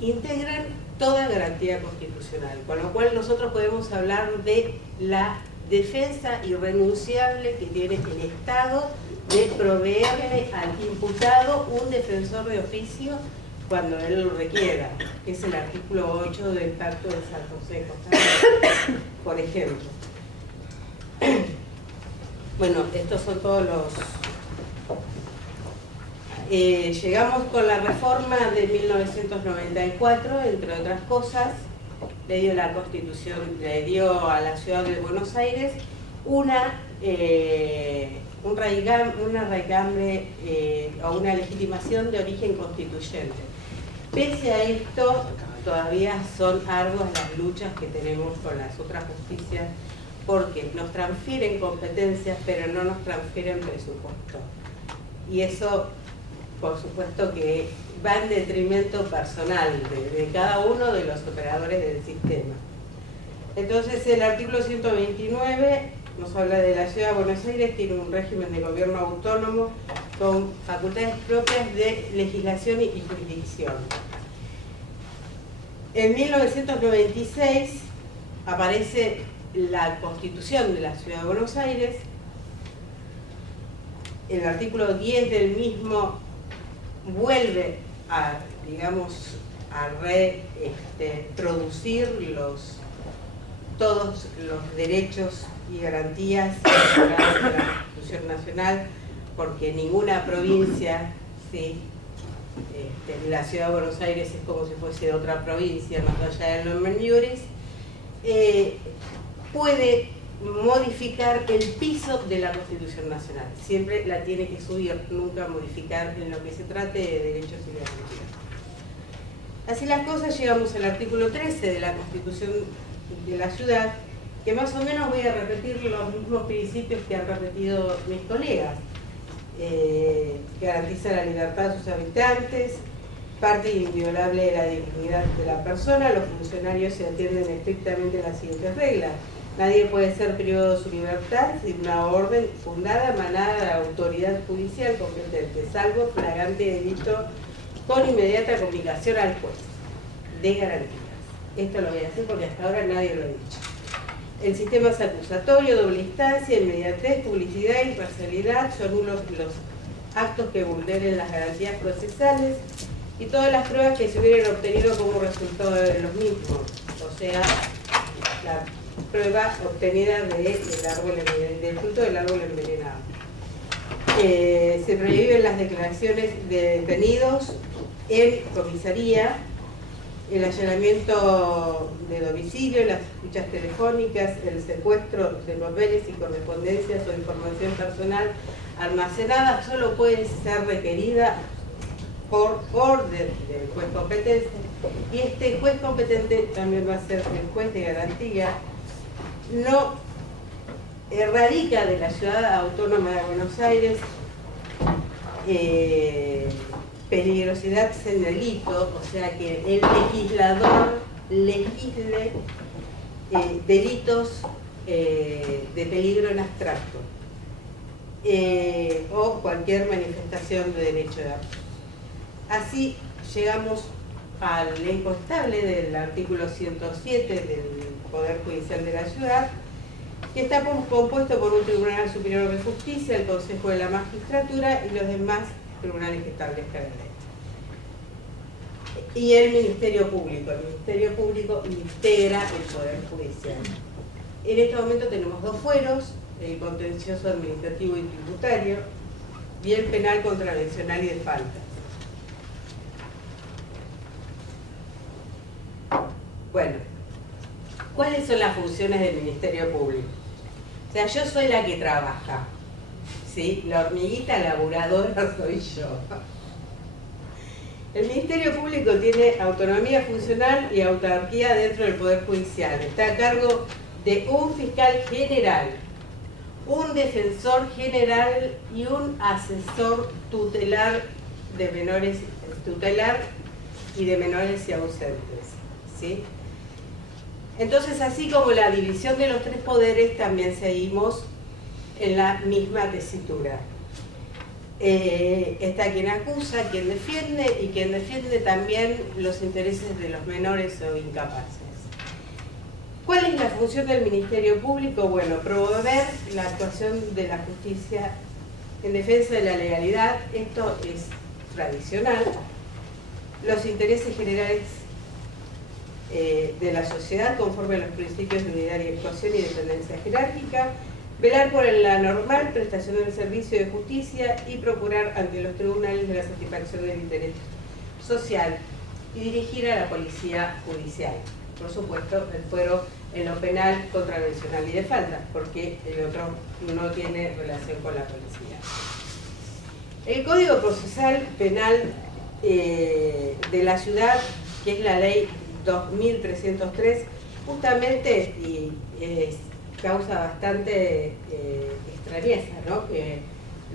integran toda garantía constitucional, con lo cual nosotros podemos hablar de la defensa irrenunciable que tiene el Estado de proveerle al imputado un defensor de oficio cuando él lo requiera, que es el artículo 8 del Pacto de San José de Costa Rica, por ejemplo. Bueno, estos son todos los... llegamos con la reforma de 1994, entre otras cosas, le dio la Constitución, le dio a la ciudad de Buenos Aires una raigambre o una legitimación de origen constituyente. Pese a esto, todavía son arduas las luchas que tenemos con las otras justicias, porque nos transfieren competencias, pero no nos transfieren presupuesto. Y eso, por supuesto, que va en detrimento personal de cada uno de los operadores del sistema. Entonces, el artículo 129 nos habla de la Ciudad de Buenos Aires, tiene un régimen de gobierno autónomo con facultades propias de legislación y jurisdicción. En 1996 aparece la Constitución de la Ciudad de Buenos Aires. El artículo 10 del mismo vuelve a, digamos, a reproducir todos los derechos y garantías de la Constitución Nacional, porque ninguna provincia, ¿sí? La Ciudad de Buenos Aires es como si fuese otra provincia, más allá del nomen iuris, puede modificar el piso de la Constitución Nacional. Siempre la tiene que subir, nunca modificar en lo que se trate de derechos y garantías. Así las cosas, llegamos al artículo 13 de la Constitución de la Ciudad, que más o menos voy a repetir los mismos principios que han repetido mis colegas. Garantiza la libertad de sus habitantes, parte inviolable de la dignidad de la persona, los funcionarios se atienden estrictamente a las siguientes reglas. Nadie puede ser privado de su libertad sin una orden fundada emanada de la autoridad judicial competente, salvo flagrante delito con inmediata comunicación al juez de garantías. Esto lo voy a hacer porque hasta ahora nadie lo ha dicho. El sistema es acusatorio, doble instancia, inmediatez, publicidad e imparcialidad son nulos los actos que vulneren las garantías procesales y todas las pruebas que se hubieran obtenido como resultado de los mismos, o sea, la prueba obtenida del fruto del árbol envenenado. Se prohíben las declaraciones de detenidos en comisaría, el allanamiento de domicilio, las escuchas telefónicas, el secuestro de papeles y correspondencias o información personal almacenada solo puede ser requerida por orden del juez competente, y este juez competente también va a ser el juez de garantía. No radica de la Ciudad Autónoma de Buenos Aires peligrosidad sin delito, o sea que el legislador legisle delitos de peligro en abstracto o cualquier manifestación de derecho de acto. Así llegamos al elenco estable del artículo 107 del Poder Judicial de la Ciudad, que está compuesto por un Tribunal Superior de Justicia, el Consejo de la Magistratura y los demás tribunales que establezcan la ley. Y el Ministerio Público. El Ministerio Público integra el Poder Judicial. En este momento tenemos dos fueros, el contencioso administrativo y tributario, y el penal contravencional y de faltas. Bueno, ¿cuáles son las funciones del Ministerio Público? O sea, yo soy la que trabaja, ¿sí? La hormiguita laburadora soy yo. El Ministerio Público tiene autonomía funcional y autarquía dentro del Poder Judicial. Está a cargo de un fiscal general, un defensor general y un asesor tutelar de menores, tutelar y de menores y ausentes, ¿sí? Entonces, así como la división de los tres poderes, también seguimos en la misma tesitura. Está quien acusa, quien defiende, y quien defiende también los intereses de los menores o incapaces. ¿Cuál es la función del Ministerio Público? Bueno, promover la actuación de la justicia en defensa de la legalidad. Esto es tradicional. Los intereses generales de la sociedad conforme a los principios de unidad y actuación y dependencia jerárquica, velar por la normal prestación del servicio de justicia y procurar ante los tribunales de la satisfacción del interés social y dirigir a la policía judicial. Por supuesto, el fuero en lo penal, contravencional y de falta, porque el otro no tiene relación con la policía. El Código Procesal Penal de la ciudad, que es la ley 2303, justamente y causa bastante extrañeza, ¿no? Que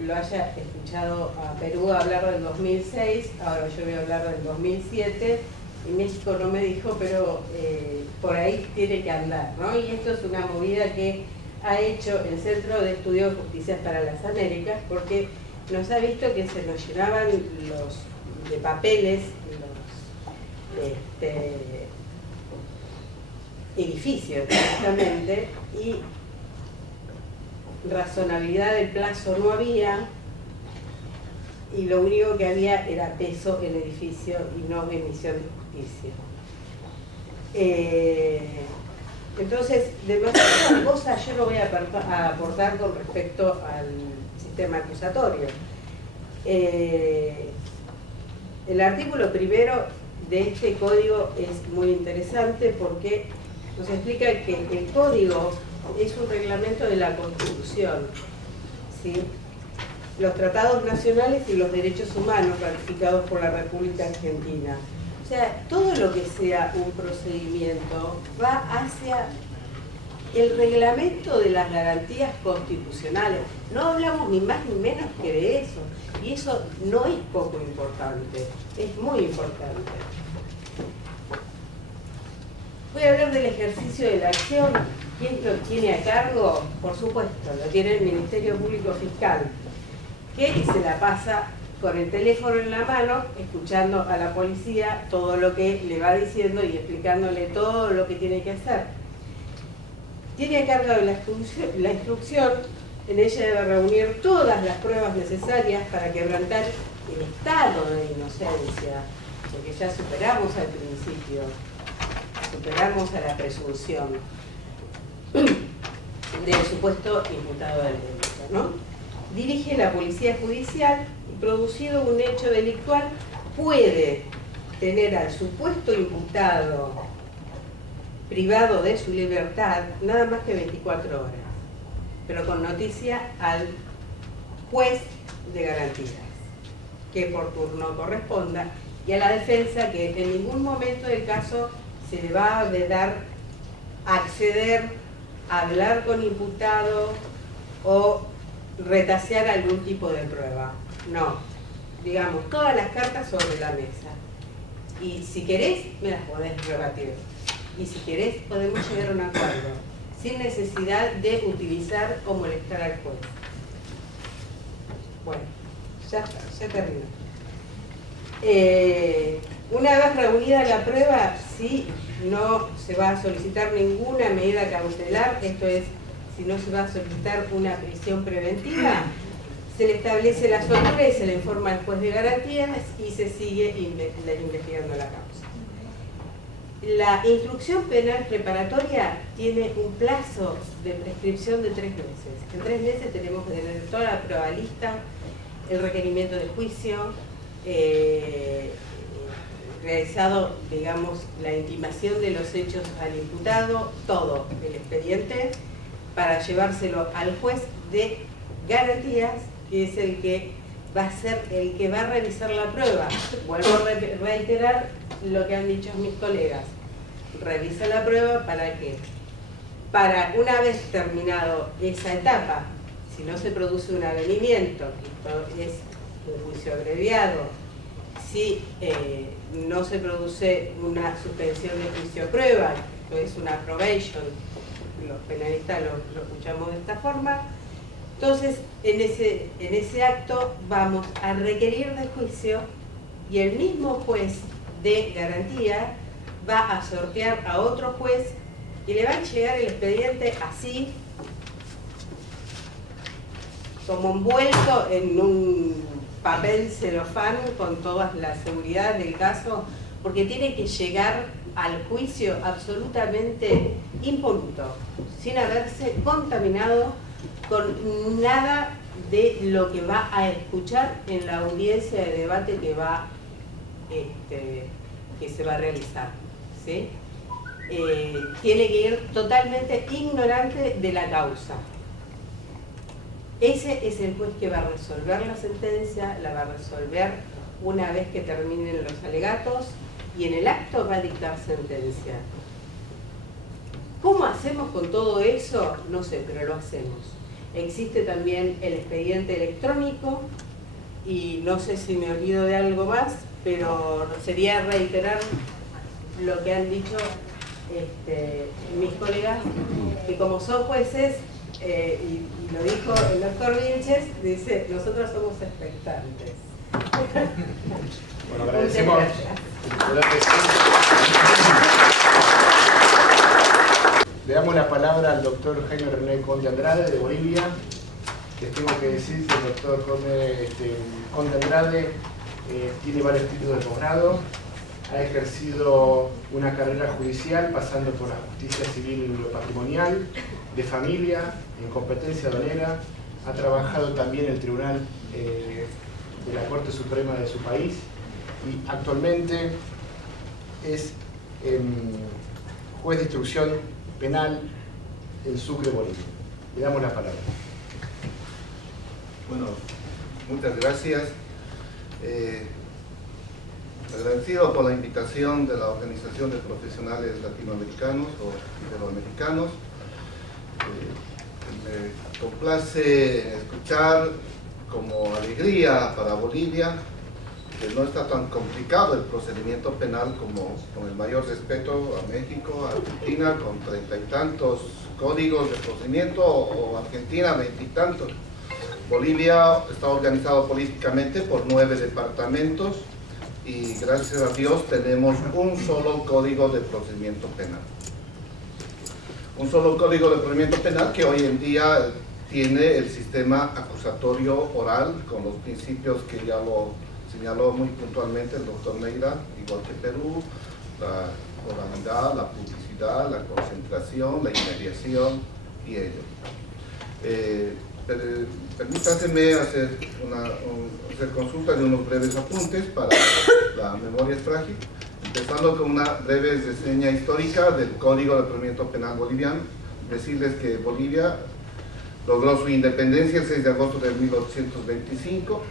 lo haya escuchado a Perú hablar del 2006, ahora yo voy a hablar del 2007, y México no me dijo, pero por ahí tiene que andar, ¿no? Y esto es una movida que ha hecho el Centro de Estudio de Justicias para las Américas, porque nos ha visto que se nos llenaban de papeles los edificios, justamente, y razonabilidad del plazo no había, y lo único que había era peso en edificio y no emisión de justicia. Entonces, demasiadas cosas yo no voy a aportar con respecto al sistema acusatorio. El artículo primero de este código es muy interesante porque nos explica que el código es un reglamento de la Constitución, ¿sí? Los tratados nacionales y los derechos humanos ratificados por la República Argentina. O sea, todo lo que sea un procedimiento va hacia el reglamento de las garantías constitucionales. No hablamos ni más ni menos que de eso. Y eso no es poco importante, es muy importante. Voy a hablar del ejercicio de la acción. ¿Quién lo tiene a cargo? Por supuesto, lo tiene el Ministerio Público Fiscal, que se la pasa con el teléfono en la mano, escuchando a la policía todo lo que le va diciendo y explicándole todo lo que tiene que hacer. Tiene a cargo de la instrucción, en ella debe reunir todas las pruebas necesarias para quebrantar el estado de inocencia, porque ya superamos al principio, superamos a la presunción del supuesto imputado del delito, ¿no? Dirige la policía judicial y, producido un hecho delictual, puede tener al supuesto imputado privado de su libertad nada más que 24 horas, pero con noticia al juez de garantías, que por turno corresponda, y a la defensa, que en ningún momento del caso se le va a vedar acceder a hablar con imputado o retasear algún tipo de prueba. No, digamos, todas las cartas sobre la mesa. Y si querés, me las podés rebatir. Y si querés, podemos llegar a un acuerdo, sin necesidad de utilizar o molestar al juez. Bueno, ya está, ya terminó. Una vez reunida la prueba, sí, no se va a solicitar ninguna medida cautelar, esto es, si no se va a solicitar una prisión preventiva, se le establece la soltura y se le informa al juez de garantías y se sigue investigando la causa. La instrucción penal preparatoria tiene un plazo de prescripción de 3 meses. En 3 meses tenemos que tener toda la prueba lista, el requerimiento de juicio, realizado, digamos, la intimación de los hechos al imputado, todo el expediente, para llevárselo al juez de garantías, que es el que va a ser el que va a revisar la prueba. Vuelvo a reiterar lo que han dicho mis colegas. Revisa la prueba, ¿para qué? Para, una vez terminado esa etapa, si no se produce un avenimiento, esto es un juicio abreviado, si no se produce una suspensión de juicio a prueba, es una probation, los penalistas lo escuchamos de esta forma, entonces en ese acto vamos a requerir de juicio y el mismo juez de garantía va a sortear a otro juez y le va a llegar el expediente así, como envuelto en un papel celofán con todas las seguridades del caso, porque tiene que llegar al juicio absolutamente impoluto, sin haberse contaminado con nada de lo que va a escuchar en la audiencia de debate que se va a realizar, ¿sí? Tiene que ir totalmente ignorante de la causa. Ese es el juez que va a resolver la sentencia, la va a resolver una vez que terminen los alegatos y en el acto va a dictar sentencia. ¿Cómo hacemos con todo eso? No sé, pero lo hacemos. Existe también el expediente electrónico y no sé si me olvido de algo más, pero sería reiterar lo que han dicho mis colegas, que como son jueces, y lo dijo el doctor Vilches, dice, nosotros somos expectantes. Bueno, agradecemos. Le damos la palabra al doctor Jaime René Conde Andrade de Bolivia. Les tengo que decir que el doctor Conde Andrade tiene varios títulos de posgrado, ha ejercido una carrera judicial pasando por la justicia civil y patrimonial, de familia, en competencia aduanera, ha trabajado también en el Tribunal de la Corte Suprema de su país y actualmente es juez de instrucción penal en Sucre, Bolivia. Le damos la palabra. Bueno, muchas gracias. Agradecido por la invitación de la Organización de Profesionales Latinoamericanos o Iberoamericanos. Me complace escuchar como alegría para Bolivia que no está tan complicado el procedimiento penal como con el mayor respeto a México, a Argentina, con 30 y tantos códigos de procedimiento, o Argentina 20 y tantos. Bolivia está organizado políticamente por 9 departamentos y gracias a Dios tenemos un solo código de procedimiento penal. Un solo código de procedimiento penal que hoy en día tiene el sistema acusatorio oral con los principios que ya lo señaló muy puntualmente el doctor Neira, igual que Perú, la oralidad, la publicidad, la concentración, la inmediación y ello. Permítanme hacer consulta de unos breves apuntes para la memoria es frágil, empezando con una breve reseña histórica del Código de Procedimiento Penal boliviano. Decirles que Bolivia logró su independencia el 6 de agosto de 1825,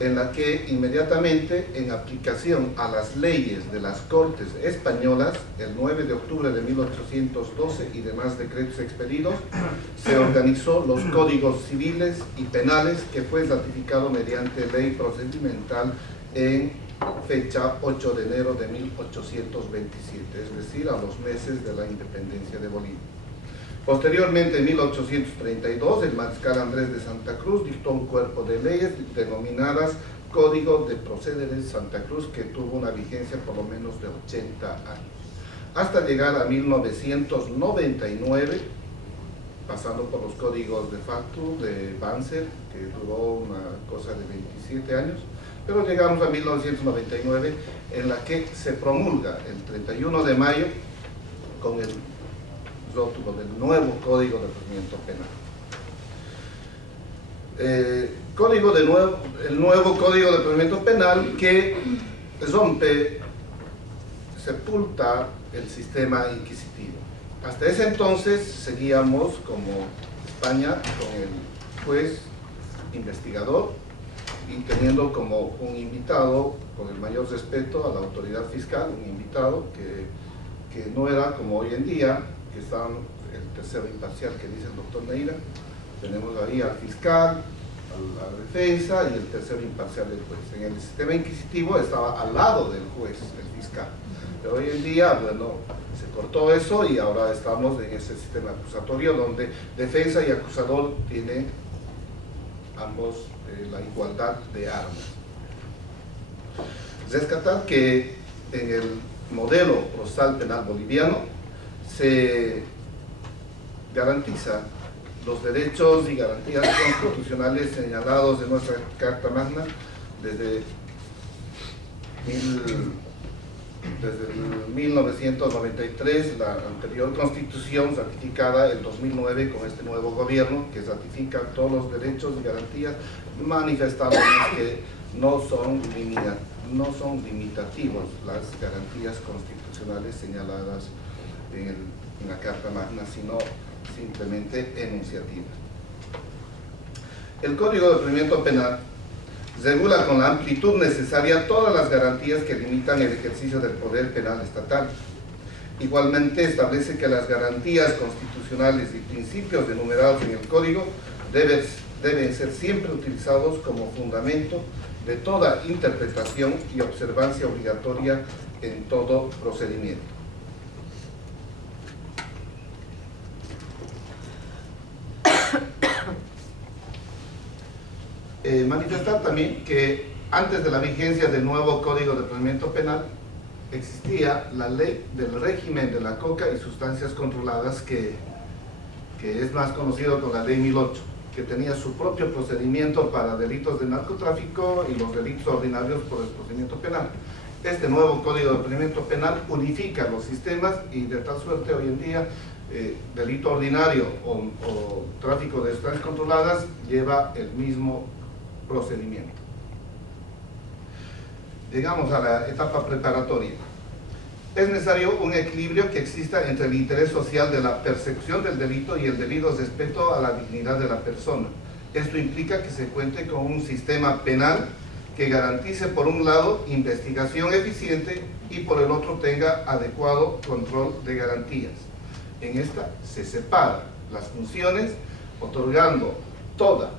en la que inmediatamente, en aplicación a las leyes de las Cortes españolas, el 9 de octubre de 1812 y demás decretos expedidos, se organizó los códigos civiles y penales, que fue ratificado mediante ley procedimental en fecha 8 de enero de 1827, es decir, a los meses de la independencia de Bolivia. Posteriormente, en 1832, el mariscal Andrés de Santa Cruz dictó un cuerpo de leyes denominadas Código de Procederes Santa Cruz, que tuvo una vigencia por lo menos de 80 años. Hasta llegar a 1999, pasando por los códigos de facto de Banzer, que duró una cosa de 27 años, pero llegamos a 1999, en la que se promulga el 31 de mayo con el rótulo del nuevo Código de Procedimiento Penal. El nuevo Código de Procedimiento Penal que rompe, sepulta el sistema inquisitivo. Hasta ese entonces seguíamos como España con el juez investigador y teniendo como un invitado, con el mayor respeto a la autoridad fiscal, un invitado que no era como hoy en día, que está el tercero imparcial que dice el doctor Neira. Tenemos ahí al fiscal, la defensa y el tercero imparcial del juez. En el sistema inquisitivo estaba al lado del juez, el fiscal. Pero hoy en día, bueno, se cortó eso y ahora estamos en ese sistema acusatorio donde defensa y acusador tienen ambos la igualdad de armas. Rescatar que en el modelo procesal penal boliviano se garantiza los derechos y garantías constitucionales señalados en nuestra Carta Magna desde 1993, la anterior Constitución ratificada en 2009 con este nuevo gobierno que ratifica todos los derechos y garantías, manifestamos que no son limitativos las garantías constitucionales señaladas en la Carta Magna, sino simplemente enunciativas. El Código de Procedimiento Penal regula con la amplitud necesaria todas las garantías que limitan el ejercicio del poder penal estatal. Igualmente establece que las garantías constitucionales y principios enumerados en el Código deben ser siempre utilizados como fundamento de toda interpretación y observancia obligatoria en todo procedimiento. Manifestar también que antes de la vigencia del nuevo Código de Procedimiento Penal existía la ley del régimen de la coca y sustancias controladas que es más conocido como la ley 1008, que tenía su propio procedimiento para delitos de narcotráfico y los delitos ordinarios por el procedimiento penal. Este nuevo Código de Procedimiento Penal unifica los sistemas y de tal suerte hoy en día delito ordinario o tráfico de sustancias controladas lleva el mismo procedimiento. Llegamos a la etapa preparatoria. Es necesario un equilibrio que exista entre el interés social de la persecución del delito y el debido respeto a la dignidad de la persona. Esto implica que se cuente con un sistema penal que garantice por un lado investigación eficiente y por el otro tenga adecuado control de garantías. En esta se separan las funciones otorgando toda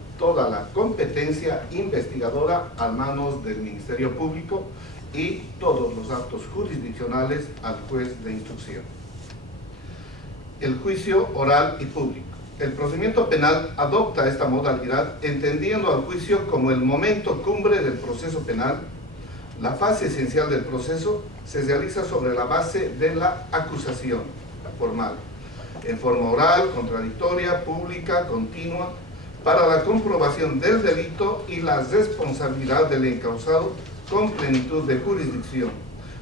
la competencia investigadora a manos del Ministerio Público y todos los actos jurisdiccionales al juez de instrucción. El juicio oral y público. El procedimiento penal adopta esta modalidad entendiendo al juicio como el momento cumbre del proceso penal. La fase esencial del proceso se realiza sobre la base de la acusación formal, en forma oral, contradictoria, pública, continua, para la comprobación del delito y la responsabilidad del encausado con plenitud de jurisdicción,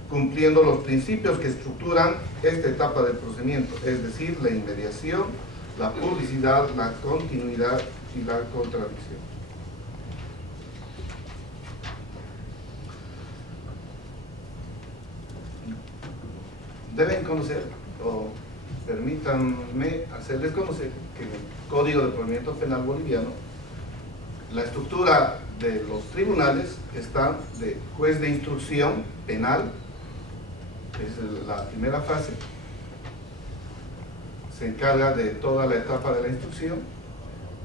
cumpliendo los principios que estructuran esta etapa del procedimiento, es decir, la inmediación, la publicidad, la continuidad y la contradicción. Deben conocer, o permítanme hacerles conocer, que en el Código de Procedimiento Penal boliviano, la estructura de los tribunales está de juez de instrucción penal, es la primera fase, se encarga de toda la etapa de la instrucción,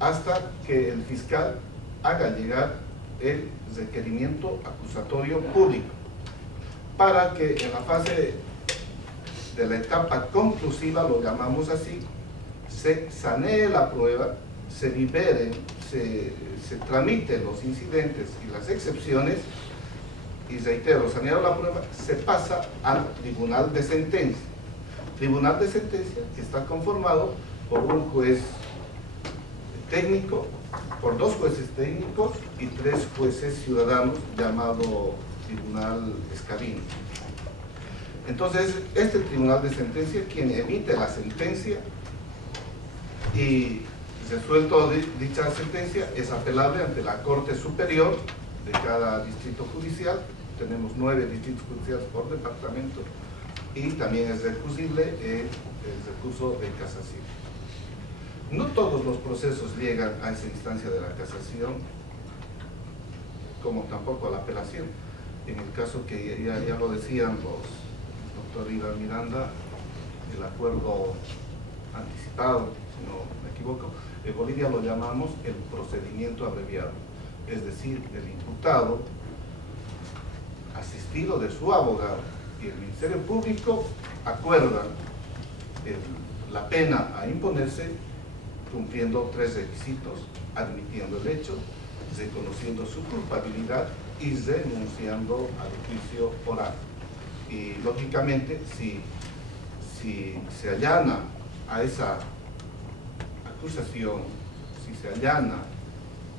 hasta que el fiscal haga llegar el requerimiento acusatorio público, para que en la fase de la etapa conclusiva, lo llamamos así, se sanee la prueba, se liberen, se tramiten los incidentes y las excepciones, y reitero, saneado la prueba, se pasa al tribunal de sentencia. Tribunal de sentencia que está conformado por un juez técnico, por 2 jueces técnicos y 3 jueces ciudadanos, llamado Tribunal Escalino. Entonces, este tribunal de sentencia, quien emite la sentencia y resuelto dicha sentencia, es apelable ante la Corte Superior de cada distrito judicial. Tenemos 9 distritos judiciales por departamento y también es recusible el recurso de casación. No todos los procesos llegan a esa instancia de la casación, como tampoco a la apelación. En el caso que ya lo decían los doctor Iván Miranda, el acuerdo anticipado, si no me equivoco, En Bolivia lo llamamos el procedimiento abreviado, es decir, el imputado, asistido de su abogado y el Ministerio Público acuerdan la pena a imponerse cumpliendo 3 requisitos: admitiendo el hecho, reconociendo su culpabilidad y renunciando al juicio oral. Y lógicamente, si se allana a esa acusación, si se allana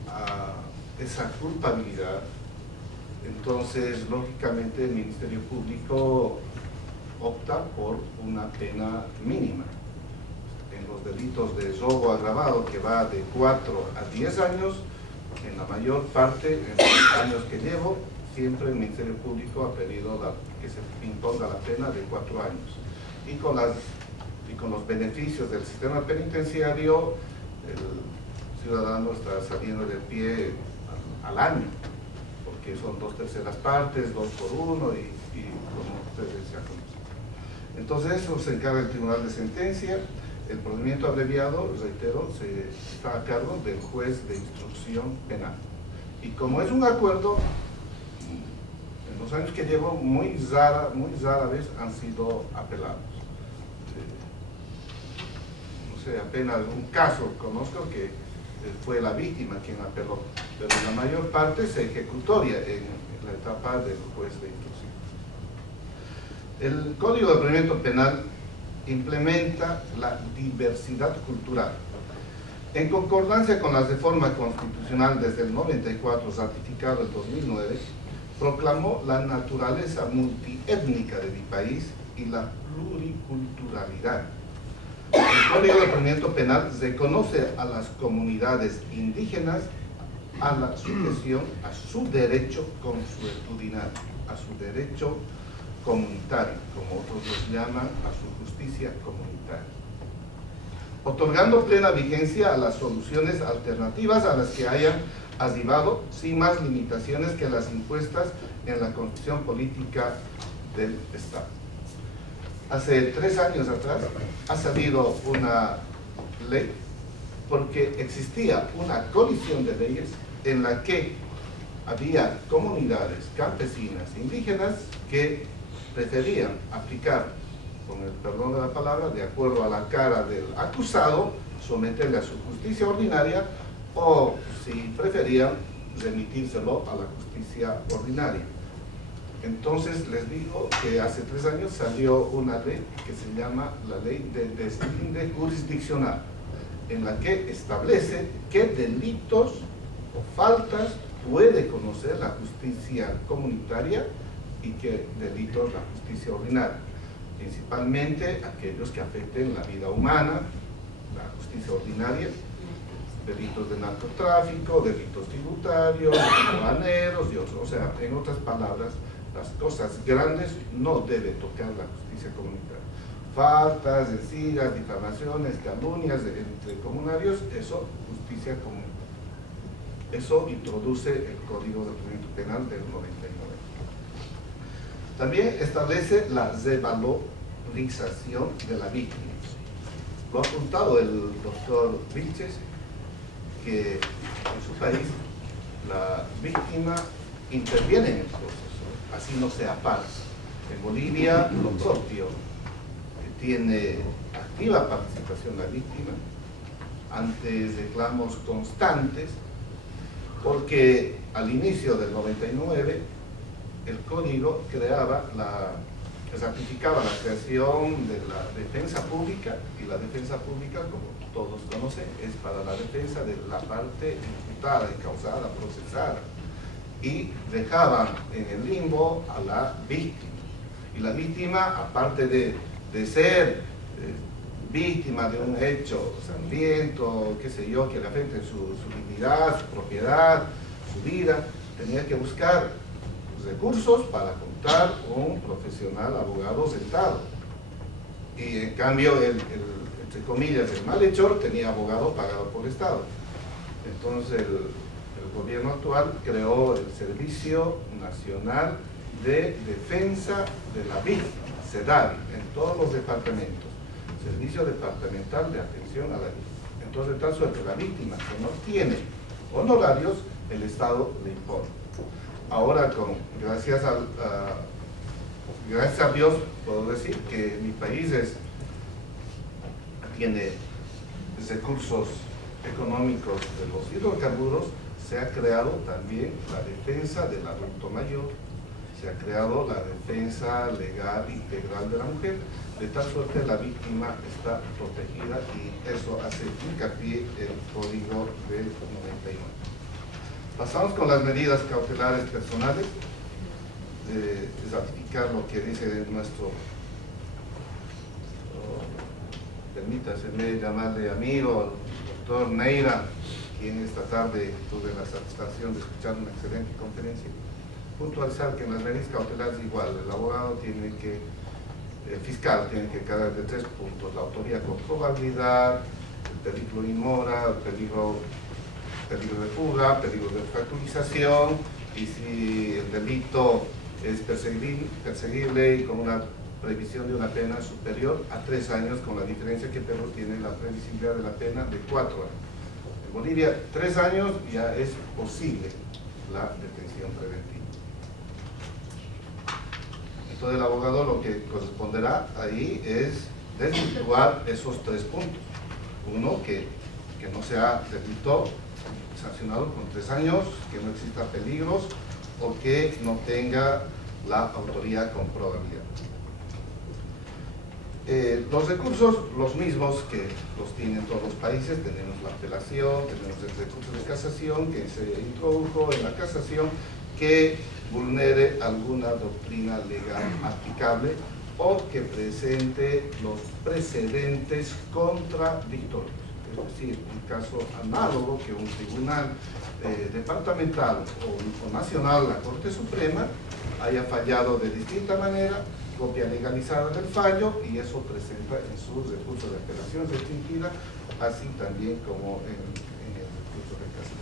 a esa culpabilidad, entonces lógicamente el Ministerio Público opta por una pena mínima. En los delitos de robo agravado, que va de 4 a 10 años, en la mayor parte, en los años que llevo, siempre el Ministerio Público ha pedido que se imponga la pena de 4 años. Y con los beneficios del sistema penitenciario, el ciudadano está saliendo del pie al año, porque son 2/3 partes, 2 por 1, y como ustedes ya conocen. Entonces eso se encarga el Tribunal de Sentencia. El procedimiento abreviado, reitero, está a cargo del juez de instrucción penal. Y como es un acuerdo, en los años que llevo, muy rara vez han sido apelados. No sé, apenas un caso conozco que fue la víctima quien apeló, pero en la mayor parte se ejecutoria en la etapa del juez de instrucción. El Código de Procedimiento Penal implementa la diversidad cultural. En concordancia con la reforma constitucional desde el 94, ratificado en 2009, proclamó la naturaleza multiétnica de mi país y la pluriculturalidad. El Código de Procedimiento Penal reconoce a las comunidades indígenas a la sujeción a su derecho consuetudinario, a su derecho comunitario, como otros los llaman, a su justicia comunitaria, otorgando plena vigencia a las soluciones alternativas a las que hayan arribado, sin más limitaciones que las impuestas en la Constitución Política del Estado. Hace 3 años atrás ha salido una ley porque existía una colisión de leyes en la que había comunidades campesinas indígenas que preferían aplicar, con el perdón de la palabra, de acuerdo a la cara del acusado, someterle a su justicia ordinaria, o si preferían, remitírselo a la justicia ordinaria. Entonces les digo que hace 3 años salió una ley que se llama la Ley de Deslinde Jurisdiccional, en la que establece qué delitos o faltas puede conocer la justicia comunitaria y qué delitos la justicia ordinaria, principalmente aquellos que afecten la vida humana, la justicia ordinaria, delitos de narcotráfico, delitos tributarios, aduaneros y otros. O sea, en otras palabras, las cosas grandes no debe tocar la justicia comunitaria. Faltas, rencillas, difamaciones, calumnias entre comunarios, eso, justicia comunitaria. Eso introduce el Código de Procedimiento Penal del 99. También establece la revalorización de la víctima. Lo ha apuntado el doctor Vilches, que en su país la víctima interviene en el proceso, así no sea parte. En Bolivia lo propio, tiene activa participación la víctima ante reclamos constantes, porque al inicio del 99 el código ratificaba la creación de la defensa pública, y la defensa pública, como todos conocen, es para la defensa de la parte imputada, encausada, procesada, y dejaban en el limbo a la víctima. Y la víctima, aparte de ser víctima de un hecho sangriento, qué sé yo, que le afecte su dignidad, su propiedad, su vida, tenía que buscar recursos para contar un profesional abogado sentado. Y en cambio, entre comillas, el malhechor tenía abogado pagado por el Estado. Entonces el gobierno actual creó el Servicio Nacional de Defensa de la Víctima, SEDAVI, en todos los departamentos. Servicio Departamental de Atención a la Víctima. Entonces, de tal suerte, la víctima que no tiene honorarios, el Estado le impone. Ahora, gracias a Dios, puedo decir que mi país tiene recursos económicos de los hidrocarburos. Se ha creado también la defensa del adulto mayor, se ha creado la defensa legal integral de la mujer, de tal suerte la víctima está protegida, y eso hace hincapié el Código del 99. Pasamos con las medidas cautelares personales. Ratificar lo que dice nuestro, permítaseme llamarle amigo, doctor Neira, quien esta tarde tuve la satisfacción de escuchar una excelente conferencia. Puntualizar que en las medidas cautelares igual, el abogado tiene que, el fiscal tiene que cargar de 3 puntos: la autoría con probabilidad, el peligro in mora, el peligro de fuga, peligro de obstaculización, y si el delito es perseguible y con una previsión de una pena superior a 3 años, con la diferencia que Perú tiene la previsibilidad de la pena de 4 años. En Bolivia, 3 años ya es posible la detención preventiva. Entonces el abogado lo que corresponderá ahí es desvirtuar esos 3 puntos. Uno, que no sea delito sancionado con 3 años, que no exista peligros o que no tenga la autoría con probabilidad. Los recursos, los mismos que los tienen todos los países. Tenemos la apelación, tenemos el recurso de casación que se introdujo en la casación, que vulnere alguna doctrina legal aplicable o que presente los precedentes contradictorios. Es decir, un caso análogo que un tribunal departamental o nacional, la Corte Suprema, haya fallado de distinta manera, copia legalizada del fallo, y eso presenta en sus recursos de apelación restringida, así también como en el recurso de casación.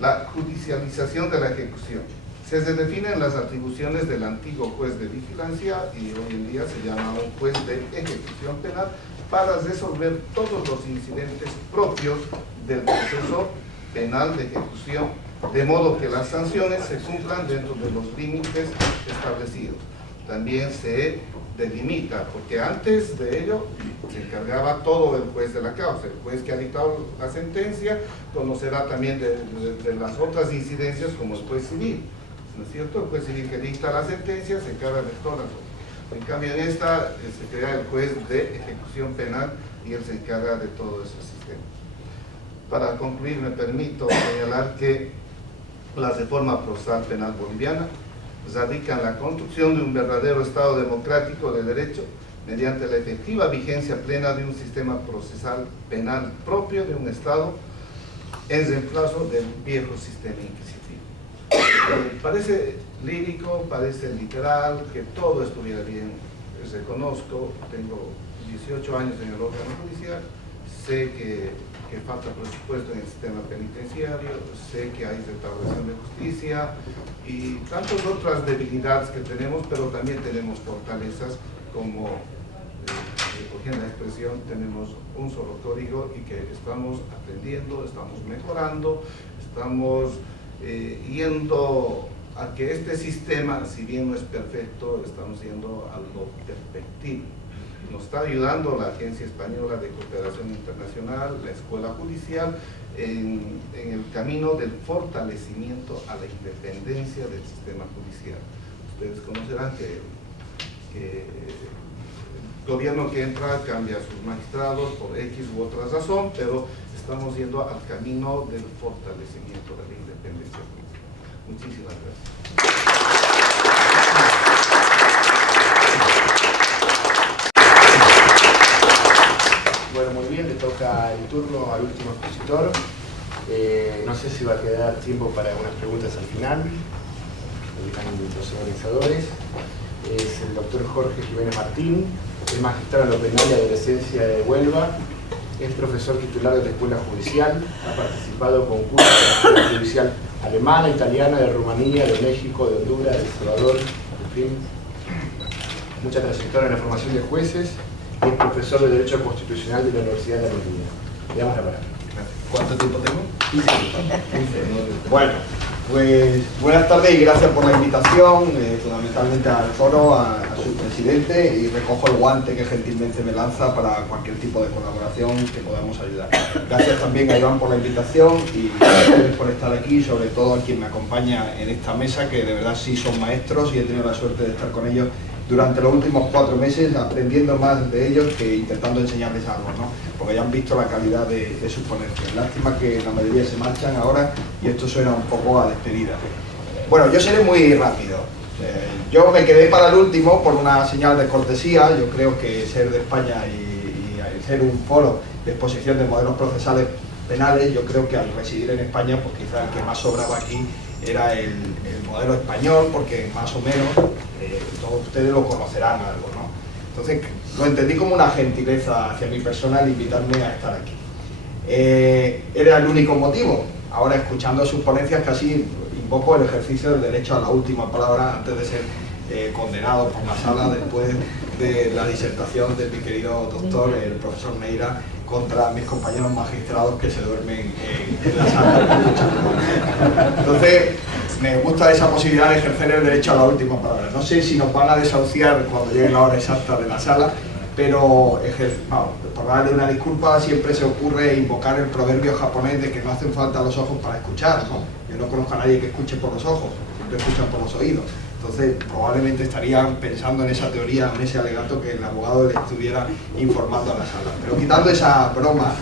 La judicialización de la ejecución. Se definen las atribuciones del antiguo juez de vigilancia, y hoy en día se llama un juez de ejecución penal, para resolver todos los incidentes propios del proceso penal de ejecución, de modo que las sanciones se cumplan dentro de los límites establecidos. También se delimita, porque antes de ello se encargaba todo el juez de la causa. El juez que ha dictado la sentencia conocerá también de las otras incidencias, como el juez civil, ¿no es cierto? El juez civil que dicta la sentencia se encarga de todas las otras. En cambio, en esta se crea el juez de ejecución penal, y él se encarga de todo ese sistema. Para concluir, me permito señalar que la reforma procesal penal boliviana radica en la construcción de un verdadero Estado democrático de derecho, mediante la efectiva vigencia plena de un sistema procesal penal propio de un Estado, en reemplazo del viejo sistema inquisitivo. Parece lírico, parece literal, que todo estuviera bien. Reconozco, tengo 18 años en el órgano judicial, sé que falta presupuesto en el sistema penitenciario, sé que hay restauración de justicia y tantas otras debilidades que tenemos, pero también tenemos fortalezas, como, recogiendo la expresión, tenemos un solo código, y que estamos aprendiendo, estamos mejorando, estamos yendo a que este sistema, si bien no es perfecto, estamos yendo a lo perfectible. Nos está ayudando la Agencia Española de Cooperación Internacional, la Escuela Judicial, en el camino del fortalecimiento a la independencia del sistema judicial. Ustedes conocerán que el gobierno que entra cambia a sus magistrados por X u otra razón, pero estamos yendo al camino del fortalecimiento de la independencia judicial. Muchísimas gracias. Bueno, muy bien, le toca el turno al último expositor. No sé si va a quedar tiempo para algunas preguntas al final. Los organizadores. Es el doctor Jorge Jiménez Martín, es magistrado en lo penal y adolescencia de Huelva, es profesor titular de la Escuela Judicial, ha participado en concursos de la Escuela Judicial alemana, italiana, de Rumanía, de México, de Honduras, de El Salvador, en fin, mucha trayectoria en la formación de jueces, y es profesor de Derecho Constitucional de la Universidad de la Argentina. Le damos la palabra. ¿Cuánto tiempo tengo? 15. Bueno, pues buenas tardes y gracias por la invitación, fundamentalmente al foro, a su presidente, y recojo el guante que gentilmente me lanza para cualquier tipo de colaboración que podamos ayudar. Gracias también a Iván por la invitación y a ustedes por estar aquí, sobre todo a quien me acompaña en esta mesa, que de verdad sí son maestros y he tenido la suerte de estar con ellos durante los últimos 4 meses, aprendiendo más de ellos que intentando enseñarles algo, ¿no? Porque ya han visto la calidad de sus ponencias. Lástima que la mayoría se marchan ahora y esto suena un poco a despedida. Bueno, yo seré muy rápido. Yo me quedé para el último por una señal de cortesía. Yo creo que ser de España y ser un foro de exposición de modelos procesales penales, yo creo que al residir en España, pues quizá el que más sobraba aquí era el modelo español, porque más o menos todos ustedes lo conocerán algo, ¿no? Entonces lo entendí como una gentileza hacia mi persona al invitarme a estar aquí. Era el único motivo. Ahora, escuchando sus ponencias, casi invoco el ejercicio del derecho a la última palabra antes de ser condenado por la sala después de la disertación de mi querido doctor, el profesor Neira, contra mis compañeros magistrados que se duermen en la sala. Entonces, me gusta esa posibilidad de ejercer el derecho a la última palabra. No sé si nos van a desahuciar cuando llegue la hora exacta de la sala, pero por darle una disculpa, siempre se ocurre invocar el proverbio japonés de que no hacen falta los ojos para escuchar, ¿no? Yo no conozco a nadie que escuche por los ojos, siempre escuchan por los oídos. Entonces, probablemente estarían pensando en esa teoría, en ese alegato que el abogado le estuviera informando a la sala. Pero quitando esa broma,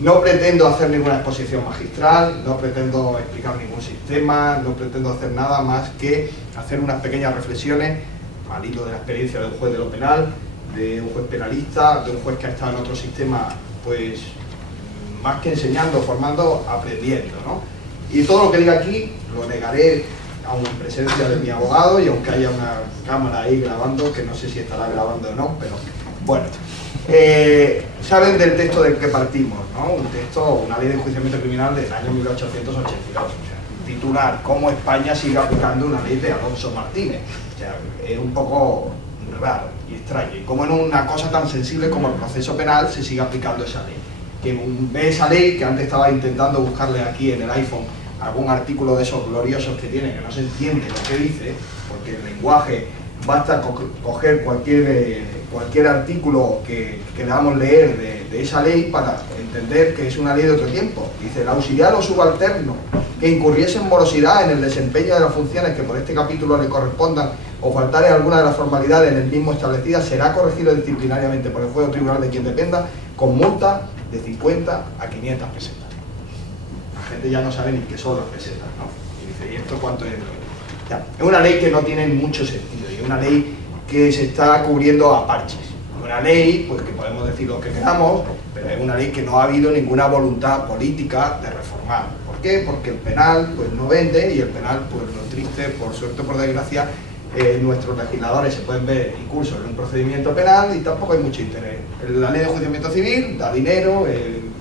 no pretendo hacer ninguna exposición magistral, no pretendo explicar ningún sistema, no pretendo hacer nada más que hacer unas pequeñas reflexiones al hilo de la experiencia de un juez de lo penal, de un juez penalista, de un juez que ha estado en otro sistema, pues más que enseñando, formando, aprendiendo, ¿no? Y todo lo que diga aquí lo negaré aún en presencia de mi abogado, y aunque haya una cámara ahí grabando, que no sé si estará grabando o no, pero bueno. Saben del texto del que partimos, ¿no? Un texto, una ley de enjuiciamiento criminal del año 1882, o sea, titular, cómo España sigue aplicando una ley de Alonso Martínez. O sea, es un poco raro y extraño, y como en una cosa tan sensible como el proceso penal se sigue aplicando esa ley. Que ve esa ley, que antes estaba intentando buscarle aquí en el iPhone algún artículo de esos gloriosos que tiene, que no se entiende lo que dice, porque el lenguaje, basta coger cualquier artículo que queramos leer de esa ley para entender que es una ley de otro tiempo. Dice: el auxiliar o subalterno que incurriese en morosidad en el desempeño de las funciones que por este capítulo le correspondan o faltare alguna de las formalidades en el mismo establecidas, será corregido disciplinariamente por el juez o tribunal de quien dependa, con multa de 50 a 500 pesetas. La gente ya no sabe ni qué son las pesetas, ¿no? Y dice: ¿y esto cuánto es? Ya, es una ley que no tiene mucho sentido, y es una ley que se está cubriendo a parches. Es una ley, pues, que podemos decir lo que queramos, pero es una ley que no ha habido ninguna voluntad política de reformar. ¿Por qué? Porque el penal, pues, no vende, y el penal, pues, lo triste, por suerte o por desgracia, nuestros legisladores se pueden ver incursos en un procedimiento penal y tampoco hay mucho interés. La ley de enjuiciamiento civil da dinero,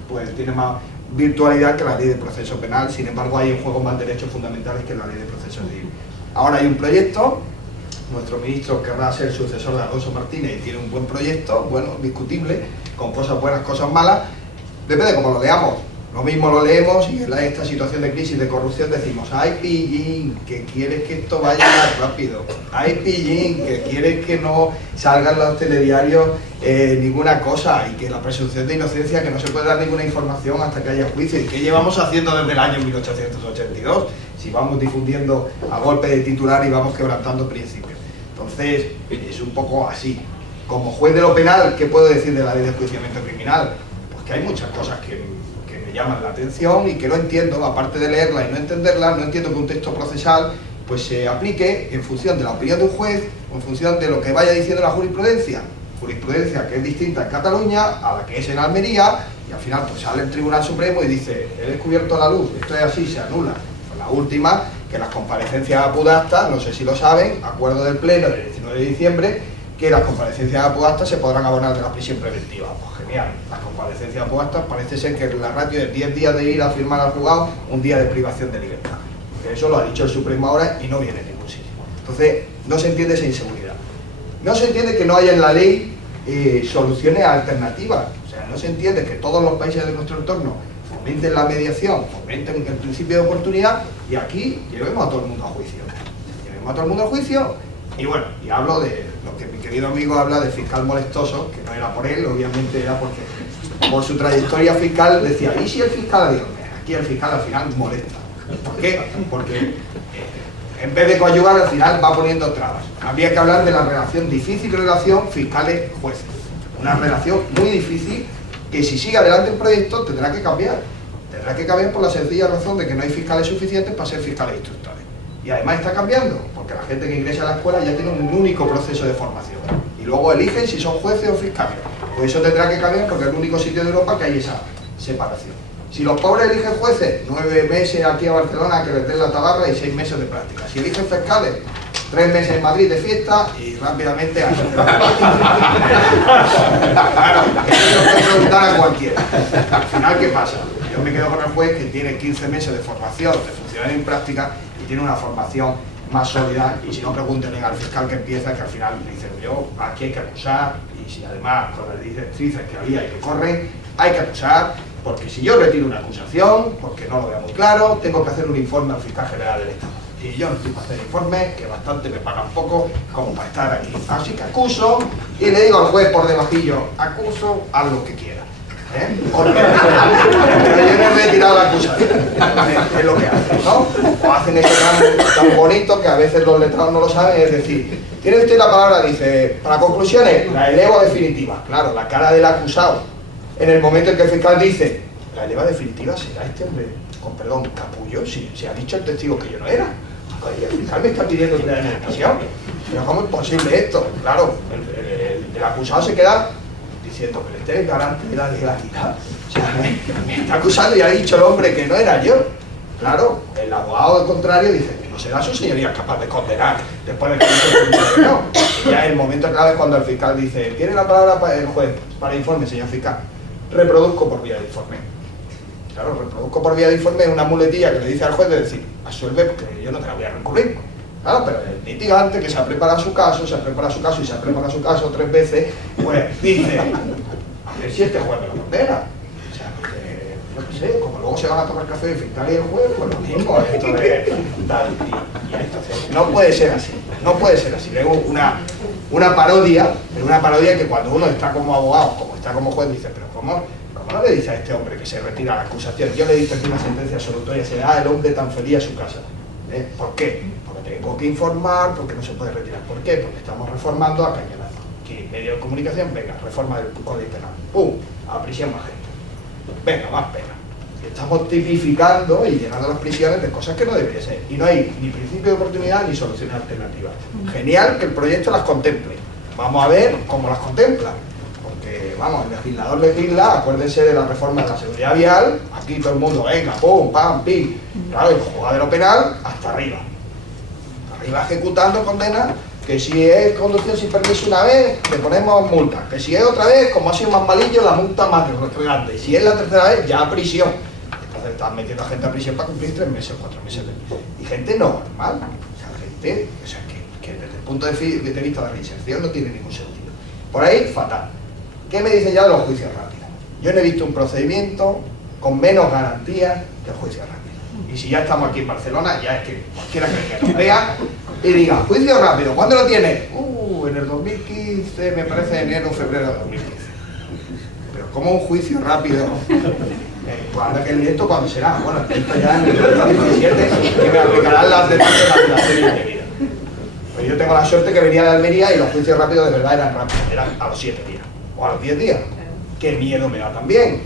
pues tiene más virtualidad que la ley de proceso penal, sin embargo hay en juego más derechos fundamentales que la ley de proceso civil. Ahora hay un proyecto, nuestro ministro querrá ser sucesor de Alonso Martínez y tiene un buen proyecto, bueno, discutible, con cosas buenas, cosas malas, depende de cómo lo leamos. Lo mismo lo leemos y en esta situación de crisis, de corrupción, decimos: ay, pillín, que quieres que esto vaya más rápido, ay, pillín, que quieres que no salgan los telediarios ninguna cosa, y que la presunción de inocencia, que no se puede dar ninguna información hasta que haya juicio. ¿Y qué llevamos haciendo desde el año 1882? Si vamos difundiendo a golpe de titular y vamos quebrantando principios. Entonces, es un poco así. Como juez de lo penal, ¿qué puedo decir de la ley de enjuiciamiento criminal? Pues que hay muchas cosas que me llaman la atención y que no entiendo. Aparte de leerla y no entenderla, no entiendo que un texto procesal pues se aplique en función de la opinión de un juez o en función de lo que vaya diciendo la jurisprudencia que es distinta en Cataluña a la que es en Almería, y al final pues sale el Tribunal Supremo y dice: he descubierto la luz, esto es así, se anula. Pues la última, que las comparecencias apudactas, no sé si lo saben, acuerdo del Pleno del 19 de diciembre, que las comparecencias apudactas se podrán abonar de la prisión preventiva. Pues genial, las comparecencias apudactas parece ser que la ratio es 10 días de ir a firmar al juzgado, un día de privación de libertad. Porque eso lo ha dicho el Supremo ahora y no viene de ningún sitio. Entonces, no se entiende esa inseguridad. No se entiende que no haya en la ley soluciones alternativas. O sea, no se entiende que todos los países de nuestro entorno fomenten la mediación, fomenten el principio de oportunidad, y aquí llevemos a todo el mundo a juicio. Llevemos a todo el mundo a juicio, y bueno, y hablo de lo que mi querido amigo habla de fiscal molestoso, que no era por él, obviamente era porque por su trayectoria fiscal decía, ¿y si el fiscal? Digo, aquí el fiscal al final molesta. ¿Por qué? Porque en vez de coadyuvar al final va poniendo trabas. Habría que hablar de la difícil relación fiscales-jueces. Una relación muy difícil que si sigue adelante el proyecto tendrá que cambiar. Tendrá que cambiar por la sencilla razón de que no hay fiscales suficientes para ser fiscales instructores. Y además está cambiando, porque la gente que ingresa a la escuela ya tiene un único proceso de formación. Y luego eligen si son jueces o fiscales. Pues eso tendrá que cambiar porque es el único sitio de Europa que hay esa separación. Si los pobres eligen jueces, 9 meses aquí a Barcelona que les den la tabarra y 6 meses de práctica. Si eligen fiscales, 3 meses en Madrid de fiesta y rápidamente a claro, eso lo puede preguntar a cualquiera. Al final, ¿qué pasa? Yo me quedo con el juez que tiene 15 meses de formación de funcionario en práctica y tiene una formación más sólida, y si no, pregúntenle al fiscal que empieza, que al final le dice, yo, aquí hay que acusar, y si además con las directrices que había y que corren, hay que acusar, porque si yo retiro una acusación, porque no lo veo muy claro, tengo que hacer un informe al fiscal general del Estado. Y yo no estoy para hacer informes, que bastante me pagan poco, como para estar aquí. Así que acuso, y le digo al juez por debajillo, acuso, haz lo que quiera. Porque pero yo no he retirado la acusación, es lo que hacen, ¿no? O hacen eso tan bonito que a veces los letrados no lo saben, es decir, tiene usted la palabra, dice, para conclusiones, la elevo definitiva. Claro, la cara del acusado, en el momento en que el fiscal dice, la eleva definitiva será este hombre, con perdón, capullo, si ha dicho el testigo que yo no era. Y el fiscal me está pidiendo que le den expresión. Pero ¿cómo es posible esto? Claro, el acusado se queda diciendo que le esté garante de la legalidad. O sea, me está acusando y ha dicho el hombre que no era yo. Claro, el abogado del contrario dice que no será su señoría capaz de condenar después de que dice no. Y ya el momento clave es cuando el fiscal dice, ¿tiene la palabra para el juez para informe, señor fiscal? Reproduzco por vía de informe. Claro, reproduzco por vía de informe es una muletilla que le dice al juez de decir, absuelve porque yo no te la voy a recurrir. Claro, pero el litigante que se ha preparado su caso, se ha preparado su caso y se ha preparado su caso 3 veces, pues dice, a ver si este juez me lo condena. O sea, porque, yo qué sé, como luego se van a tomar café el fiscal y el juez, pues lo mismo, esto de tal y entonces, no puede ser así, no puede ser así. Luego una parodia, pero una parodia que cuando uno está como abogado, como está como juez, dice, pero ¿cómo no le dice a este hombre que se retira la acusación? Yo le he dicho aquí una sentencia absolutoria, se da el hombre tan feliz a su casa. ¿Por qué? Porque tengo que informar, porque no se puede retirar. ¿Por qué? Porque estamos reformando a cañonazo. Aquí, medio de comunicación, venga, reforma del Código Penal. ¡Pum! A prisión más gente. Venga, más pena. Y estamos tipificando y llenando las prisiones de cosas que no debería ser. Y no hay ni principio de oportunidad ni soluciones alternativas. Genial que el proyecto las contemple. Vamos a ver cómo las contempla. Vamos, el legislador legisla, acuérdense de la reforma de la seguridad vial, aquí todo el mundo, venga, pum, pam, pim, claro, el juzgado de lo penal, hasta arriba ejecutando condena, que si es conducción sin permiso una vez, le ponemos multa, que si es otra vez, como ha sido más malillo, la multa más grande, y si es la tercera vez, ya a prisión. Entonces están metiendo a gente a prisión para cumplir 3 meses, 4 meses, y gente normal, o sea, gente, o sea, que desde el punto de vista de la reinserción no tiene ningún sentido. Por ahí, fatal. ¿Qué me dicen ya de los juicios rápidos? Yo no he visto un procedimiento con menos garantías que el juicio rápido. Y si ya estamos aquí en Barcelona, ya es que cualquiera que nos vea y diga, juicio rápido, ¿cuándo lo tiene? En el 2015, me parece enero o febrero de 2015. Pero ¿cómo un juicio rápido? ¿Esto cuándo será? Bueno, esto ya en el 2017, que me aplicarán las demandas de la serie de vida. Pues yo tengo la suerte que venía de Almería y los juicios rápidos de verdad eran rápidos, eran a los 7 días. O a los 10 días. ¡Qué miedo me da también!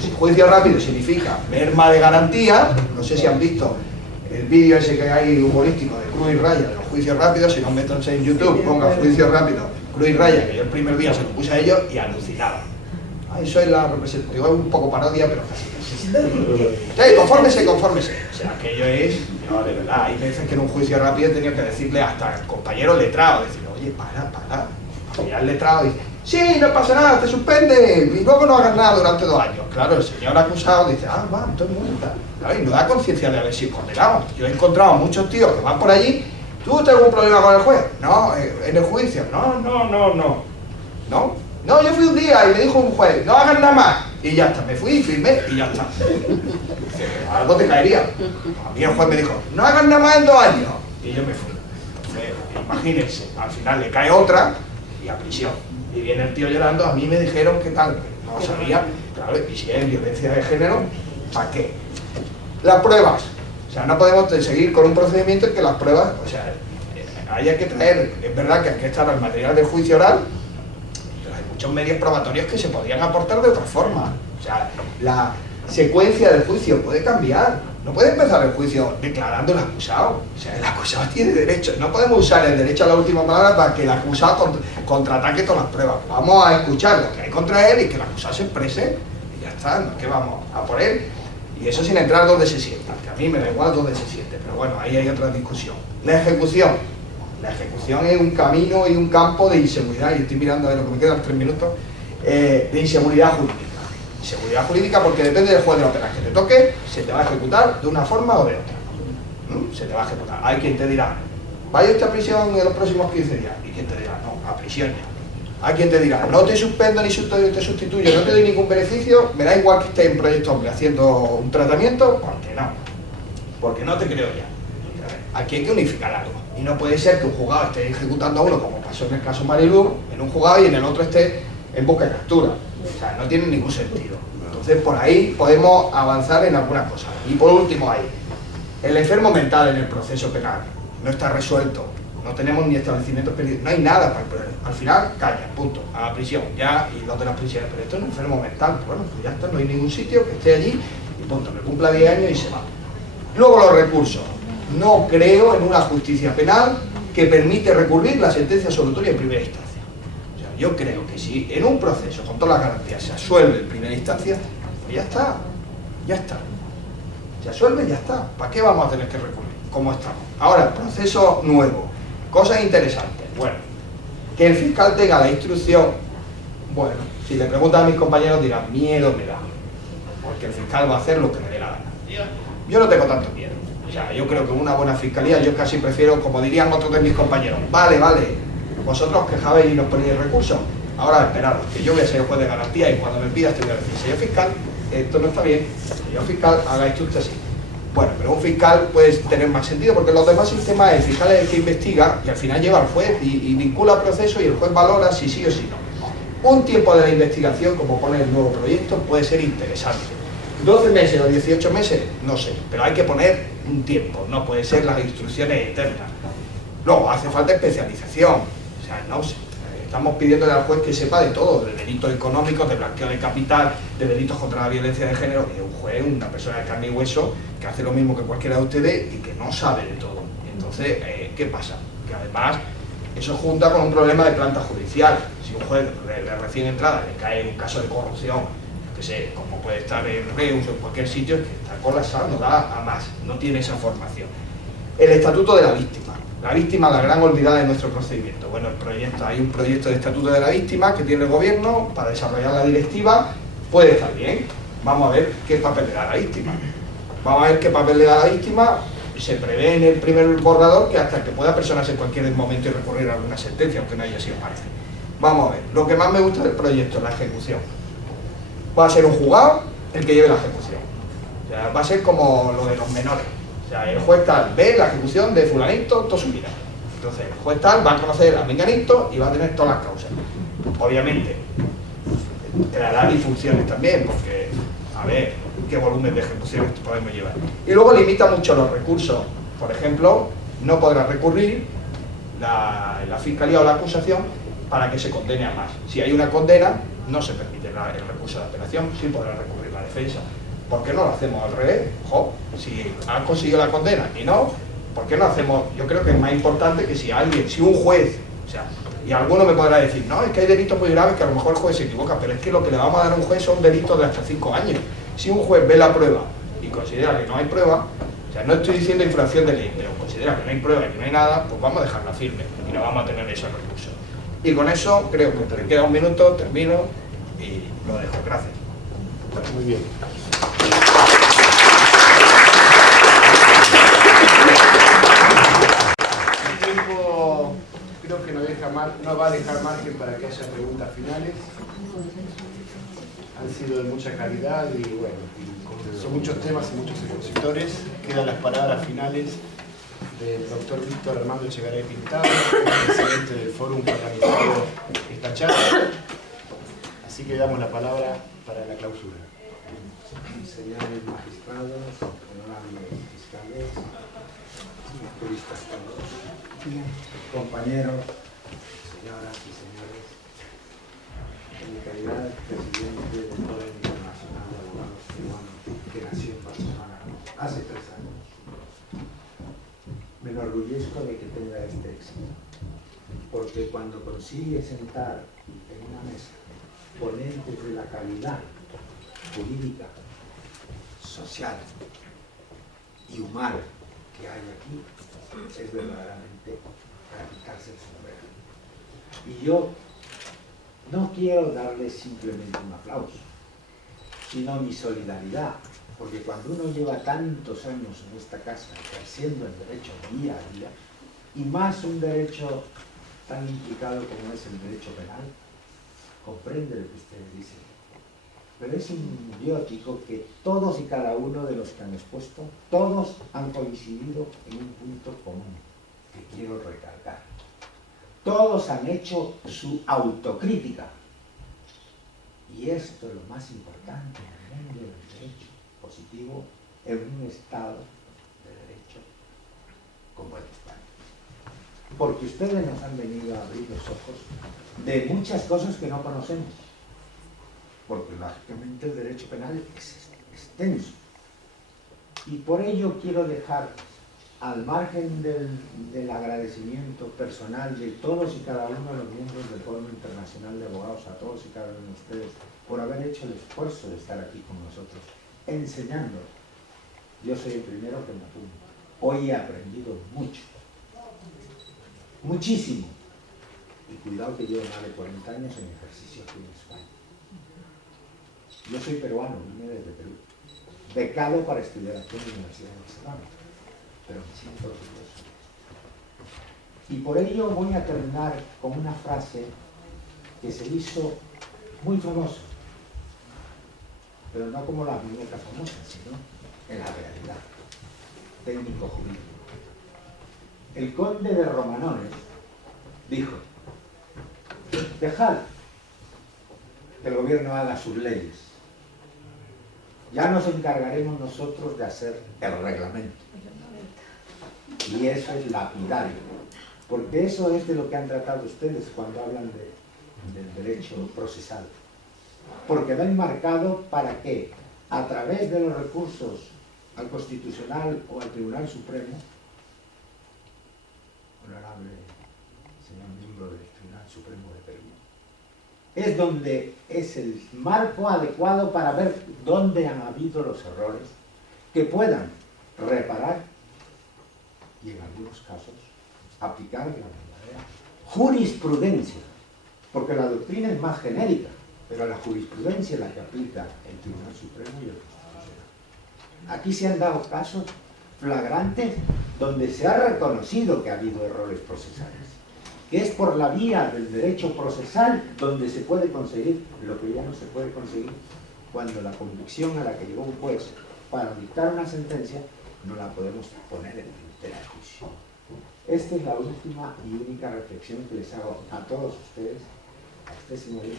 Si juicio rápido significa merma de garantía, no sé si han visto el vídeo ese que hay humorístico de Cruz y Raya, de los juicios rápidos, si no métanse en YouTube, pongan juicio rápido, Cruz y Raya, que yo el primer día se lo puse a ellos y alucinaba. Eso es la representación, es un poco parodia, pero casi. Sí, confórmese. O sea, aquello es, no, de verdad, hay veces que en un juicio rápido he tenido que decirle hasta al compañero letrado, decirle, oye, para. Y al letrado dice, sí, no pasa nada, te suspende y luego no hagas nada durante 2 años. Claro, el señor acusado dice, va, entonces multa. Claro, y no da conciencia de haber sido condenado. Yo he encontrado a muchos tíos que van por allí, ¿tú tienes algún problema con el juez? No, en el juicio, no. No, yo fui un día y me dijo un juez, no hagas nada más. Y ya está, me fui y firmé y ya está. Algo te caería. A mí el juez me dijo, no hagas nada más en 2 años. Y yo me fui. Entonces, imagínense, al final le cae otra y a prisión. Y viene el tío llorando, a mí me dijeron que tal, no lo sabía. Claro, y si es violencia de género, ¿para qué? Las pruebas. O sea, no podemos seguir con un procedimiento en que las pruebas, o sea, haya que traer, es verdad que hay que estar al material del juicio oral, pero hay muchos medios probatorios que se podrían aportar de otra forma. O sea, la secuencia del juicio puede cambiar. No puede empezar el juicio declarando el acusado. O sea, el acusado tiene derecho. No podemos usar el derecho a la última palabra para que el acusado contraataque todas las pruebas. Vamos a escuchar lo que hay contra él y que el acusado se exprese y ya está, ¿no? Que vamos a por él. Y eso sin entrar donde se sienta, que a mí me da igual donde se siente, pero bueno, ahí hay otra discusión. La ejecución. La ejecución es un camino y un campo de inseguridad, y estoy mirando a ver lo que me quedan 3 minutos, de inseguridad jurídica. Inseguridad jurídica porque depende del juez de la pena que te toque, se te va a ejecutar de una forma o de otra. Se te va a ejecutar. Hay quien te dirá, vaya usted a prisión en los próximos 15 días, y quien te dirá, no, a prisión ya. Hay quien te dirá, no te suspendo ni te sustituyo, no te doy ningún beneficio, me da igual que estés en Proyecto Hombre haciendo un tratamiento, porque no te creo ya. Aquí hay que unificar algo, y no puede ser que un juzgado esté ejecutando a uno, como pasó en el caso Marilú, en un juzgado y en el otro esté en busca y captura. O sea, no tiene ningún sentido. Entonces, por ahí podemos avanzar en algunas cosas. Y por último, ahí, el enfermo mental en el proceso penal no está resuelto. No tenemos ni establecimientos penales, no hay nada para el problema. Al final, calla, punto, a la prisión, ya, y los de las prisiones. Pero esto es un enfermo mental, bueno, pues ya está, no hay ningún sitio que esté allí, y punto, me cumpla 10 años y se va. Luego los recursos. No creo en una justicia penal que permite recurrir la sentencia absolutoria en primera instancia. O sea, yo creo que si en un proceso, con todas las garantías, se absuelve en primera instancia, pues ya está, ya está. Se absuelve y ya está. ¿Para qué vamos a tener que recurrir? ¿Cómo estamos? Ahora, proceso nuevo. Cosas interesantes. Bueno, que el fiscal tenga la instrucción, bueno, si le preguntan a mis compañeros dirán, miedo me da, porque el fiscal va a hacer lo que le dé la gana. Yo no tengo tanto miedo. O sea, yo creo que una buena fiscalía, yo casi prefiero, como dirían otros de mis compañeros, vale, vosotros quejabais y nos ponéis recursos, ahora esperaros, que yo voy a ser el juez de garantía y cuando me pidas te voy a decir, señor fiscal, esto no está bien, señor fiscal, haga esto usted así. Bueno, pero un fiscal puede tener más sentido porque en los demás sistemas el fiscal es el que investiga y al final lleva al juez y vincula el proceso y el juez valora si sí o si no. Un tiempo de la investigación, como pone el nuevo proyecto, puede ser interesante. 12 meses o 18 meses, no sé, pero hay que poner un tiempo, no puede ser las instrucciones eternas. Luego, hace falta especialización, o sea, no sé. Estamos pidiéndole al juez que sepa de todo, de delitos económicos, de blanqueo de capital, de delitos contra la violencia de género. Y un juez, una persona de carne y hueso, que hace lo mismo que cualquiera de ustedes y que no sabe de todo. Entonces, ¿qué pasa? Que además eso junta con un problema de planta judicial. Si un juez de recién entrada le cae un caso de corrupción, que sé, como puede estar en Reus o en cualquier sitio, es que está colapsado, no da a más, no tiene esa formación. El estatuto de la víctima. La víctima, la gran olvidada de nuestro procedimiento. Bueno, hay un proyecto de estatuto de la víctima que tiene el gobierno para desarrollar la directiva, puede estar bien. Vamos a ver qué papel le da a la víctima. Vamos a ver qué papel le da a la víctima. Se prevé en el primer borrador que hasta que pueda personarse en cualquier momento y recurrir a alguna sentencia, aunque no haya sido parte. Vamos a ver, lo que más me gusta del proyecto es la ejecución. Va a ser un juzgado el que lleve la ejecución. O sea, va a ser como lo de los menores. O sea, el juez tal ve la ejecución de fulanito toda su vida. Entonces, el juez tal va a conocer a menganito y va a tener todas las causas. Obviamente, creará disfunciones también, porque, a ver, qué volumen de ejecuciones podemos llevar. Y luego limita mucho los recursos. Por ejemplo, no podrá recurrir la fiscalía o la acusación para que se condene a más. Si hay una condena, no se permite el recurso de apelación, sí podrá recurrir la defensa. ¿Por qué no lo hacemos al revés? Jo, si han conseguido la condena y no, ¿por qué no hacemos? Yo creo que es más importante que si un juez, o sea, y alguno me podrá decir, no, es que hay delitos muy graves que a lo mejor el juez se equivoca, pero es que lo que le vamos a dar a un juez son delitos de hasta 5 años. Si un juez ve la prueba y considera que no hay prueba, o sea, no estoy diciendo infracción de ley, pero considera que no hay prueba y que no hay nada, pues vamos a dejarla firme y no vamos a tener esos recursos. Y con eso creo que me queda un minuto, termino y lo dejo. Gracias. Muy bien. El tiempo creo que nos deja más va a dejar margen para que haya preguntas finales. Han sido de mucha calidad y bueno, son muchos temas y muchos expositores. Quedan las palabras finales del doctor Víctor Armando Echegaray Pintado, presidente del fórum que ha organizado esta charla. Así que damos la palabra para la clausura. Señores magistrados, honorables fiscales, juristas todos, compañeros, señoras y señores, en mi calidad de presidente del Fórum Internacional de Abogados Peruanos, que nació en Barcelona hace 3 años, me enorgullezco de que tenga este éxito, porque cuando consigue sentar en una mesa ponentes de la calidad jurídica, social y humana que hay aquí, es verdaderamente para quitarse el sombrero. Y yo no quiero darles simplemente un aplauso, sino mi solidaridad, porque cuando uno lleva tantos años en esta casa ejerciendo el derecho día a día, y más un derecho tan implicado como es el derecho penal, comprende lo que ustedes dicen. Pero es simbiótico que todos y cada uno de los que han expuesto, todos han coincidido en un punto común, que quiero recalcar. Todos han hecho su autocrítica. Y esto es lo más importante en el mundo del derecho positivo, en un Estado de derecho como el de España. Porque ustedes nos han venido a abrir los ojos de muchas cosas que no conocemos. Porque lógicamente el derecho penal es extenso. Y por ello quiero dejar, al margen del agradecimiento personal de todos y cada uno de los miembros del Fórum Internacional de Abogados, a todos y cada uno de ustedes, por haber hecho el esfuerzo de estar aquí con nosotros, enseñando. Yo soy el primero que me apunto. Hoy he aprendido mucho. Muchísimo. Y cuidado que llevo más de 40 años en ejercicio aquí en España. Yo soy peruano, vine desde Perú, becado para estudiar aquí en la Universidad de Barcelona, pero me siento orgulloso. Y por ello voy a terminar con una frase que se hizo muy famosa, pero no como las muñecas famosas, sino en la realidad, técnico jurídico. El conde de Romanones dijo: dejad que el gobierno haga sus leyes, ya nos encargaremos nosotros de hacer el reglamento. Y eso es lapidario, porque eso es de lo que han tratado ustedes cuando hablan del derecho procesal. Porque va enmarcado para que, a través de los recursos al Constitucional o al Tribunal Supremo, honorable señor miembro del Tribunal Supremo de Perú, es donde es el marco adecuado para ver dónde han habido los errores que puedan reparar y en algunos casos aplicar la verdadera jurisprudencia, porque la doctrina es más genérica, pero la jurisprudencia es la que aplica el Tribunal Supremo y el Constitucional. Aquí se han dado casos flagrantes donde se ha reconocido que ha habido errores procesales, que es por la vía del derecho procesal donde se puede conseguir lo que ya no se puede conseguir cuando la convicción a la que llegó un juez para dictar una sentencia no la podemos poner en tela de juicio. Esta es la última y única reflexión que les hago a todos ustedes, a este señorío,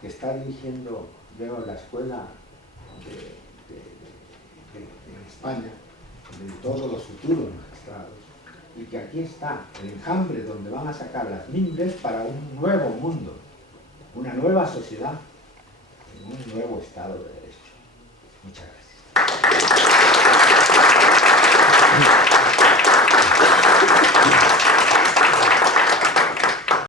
que está dirigiendo, veo, la escuela de España, de todos los futuros magistrados, y que aquí está el enjambre donde van a sacar las mimbres para un nuevo mundo, una nueva sociedad, en un nuevo Estado de Derecho. Muchas gracias.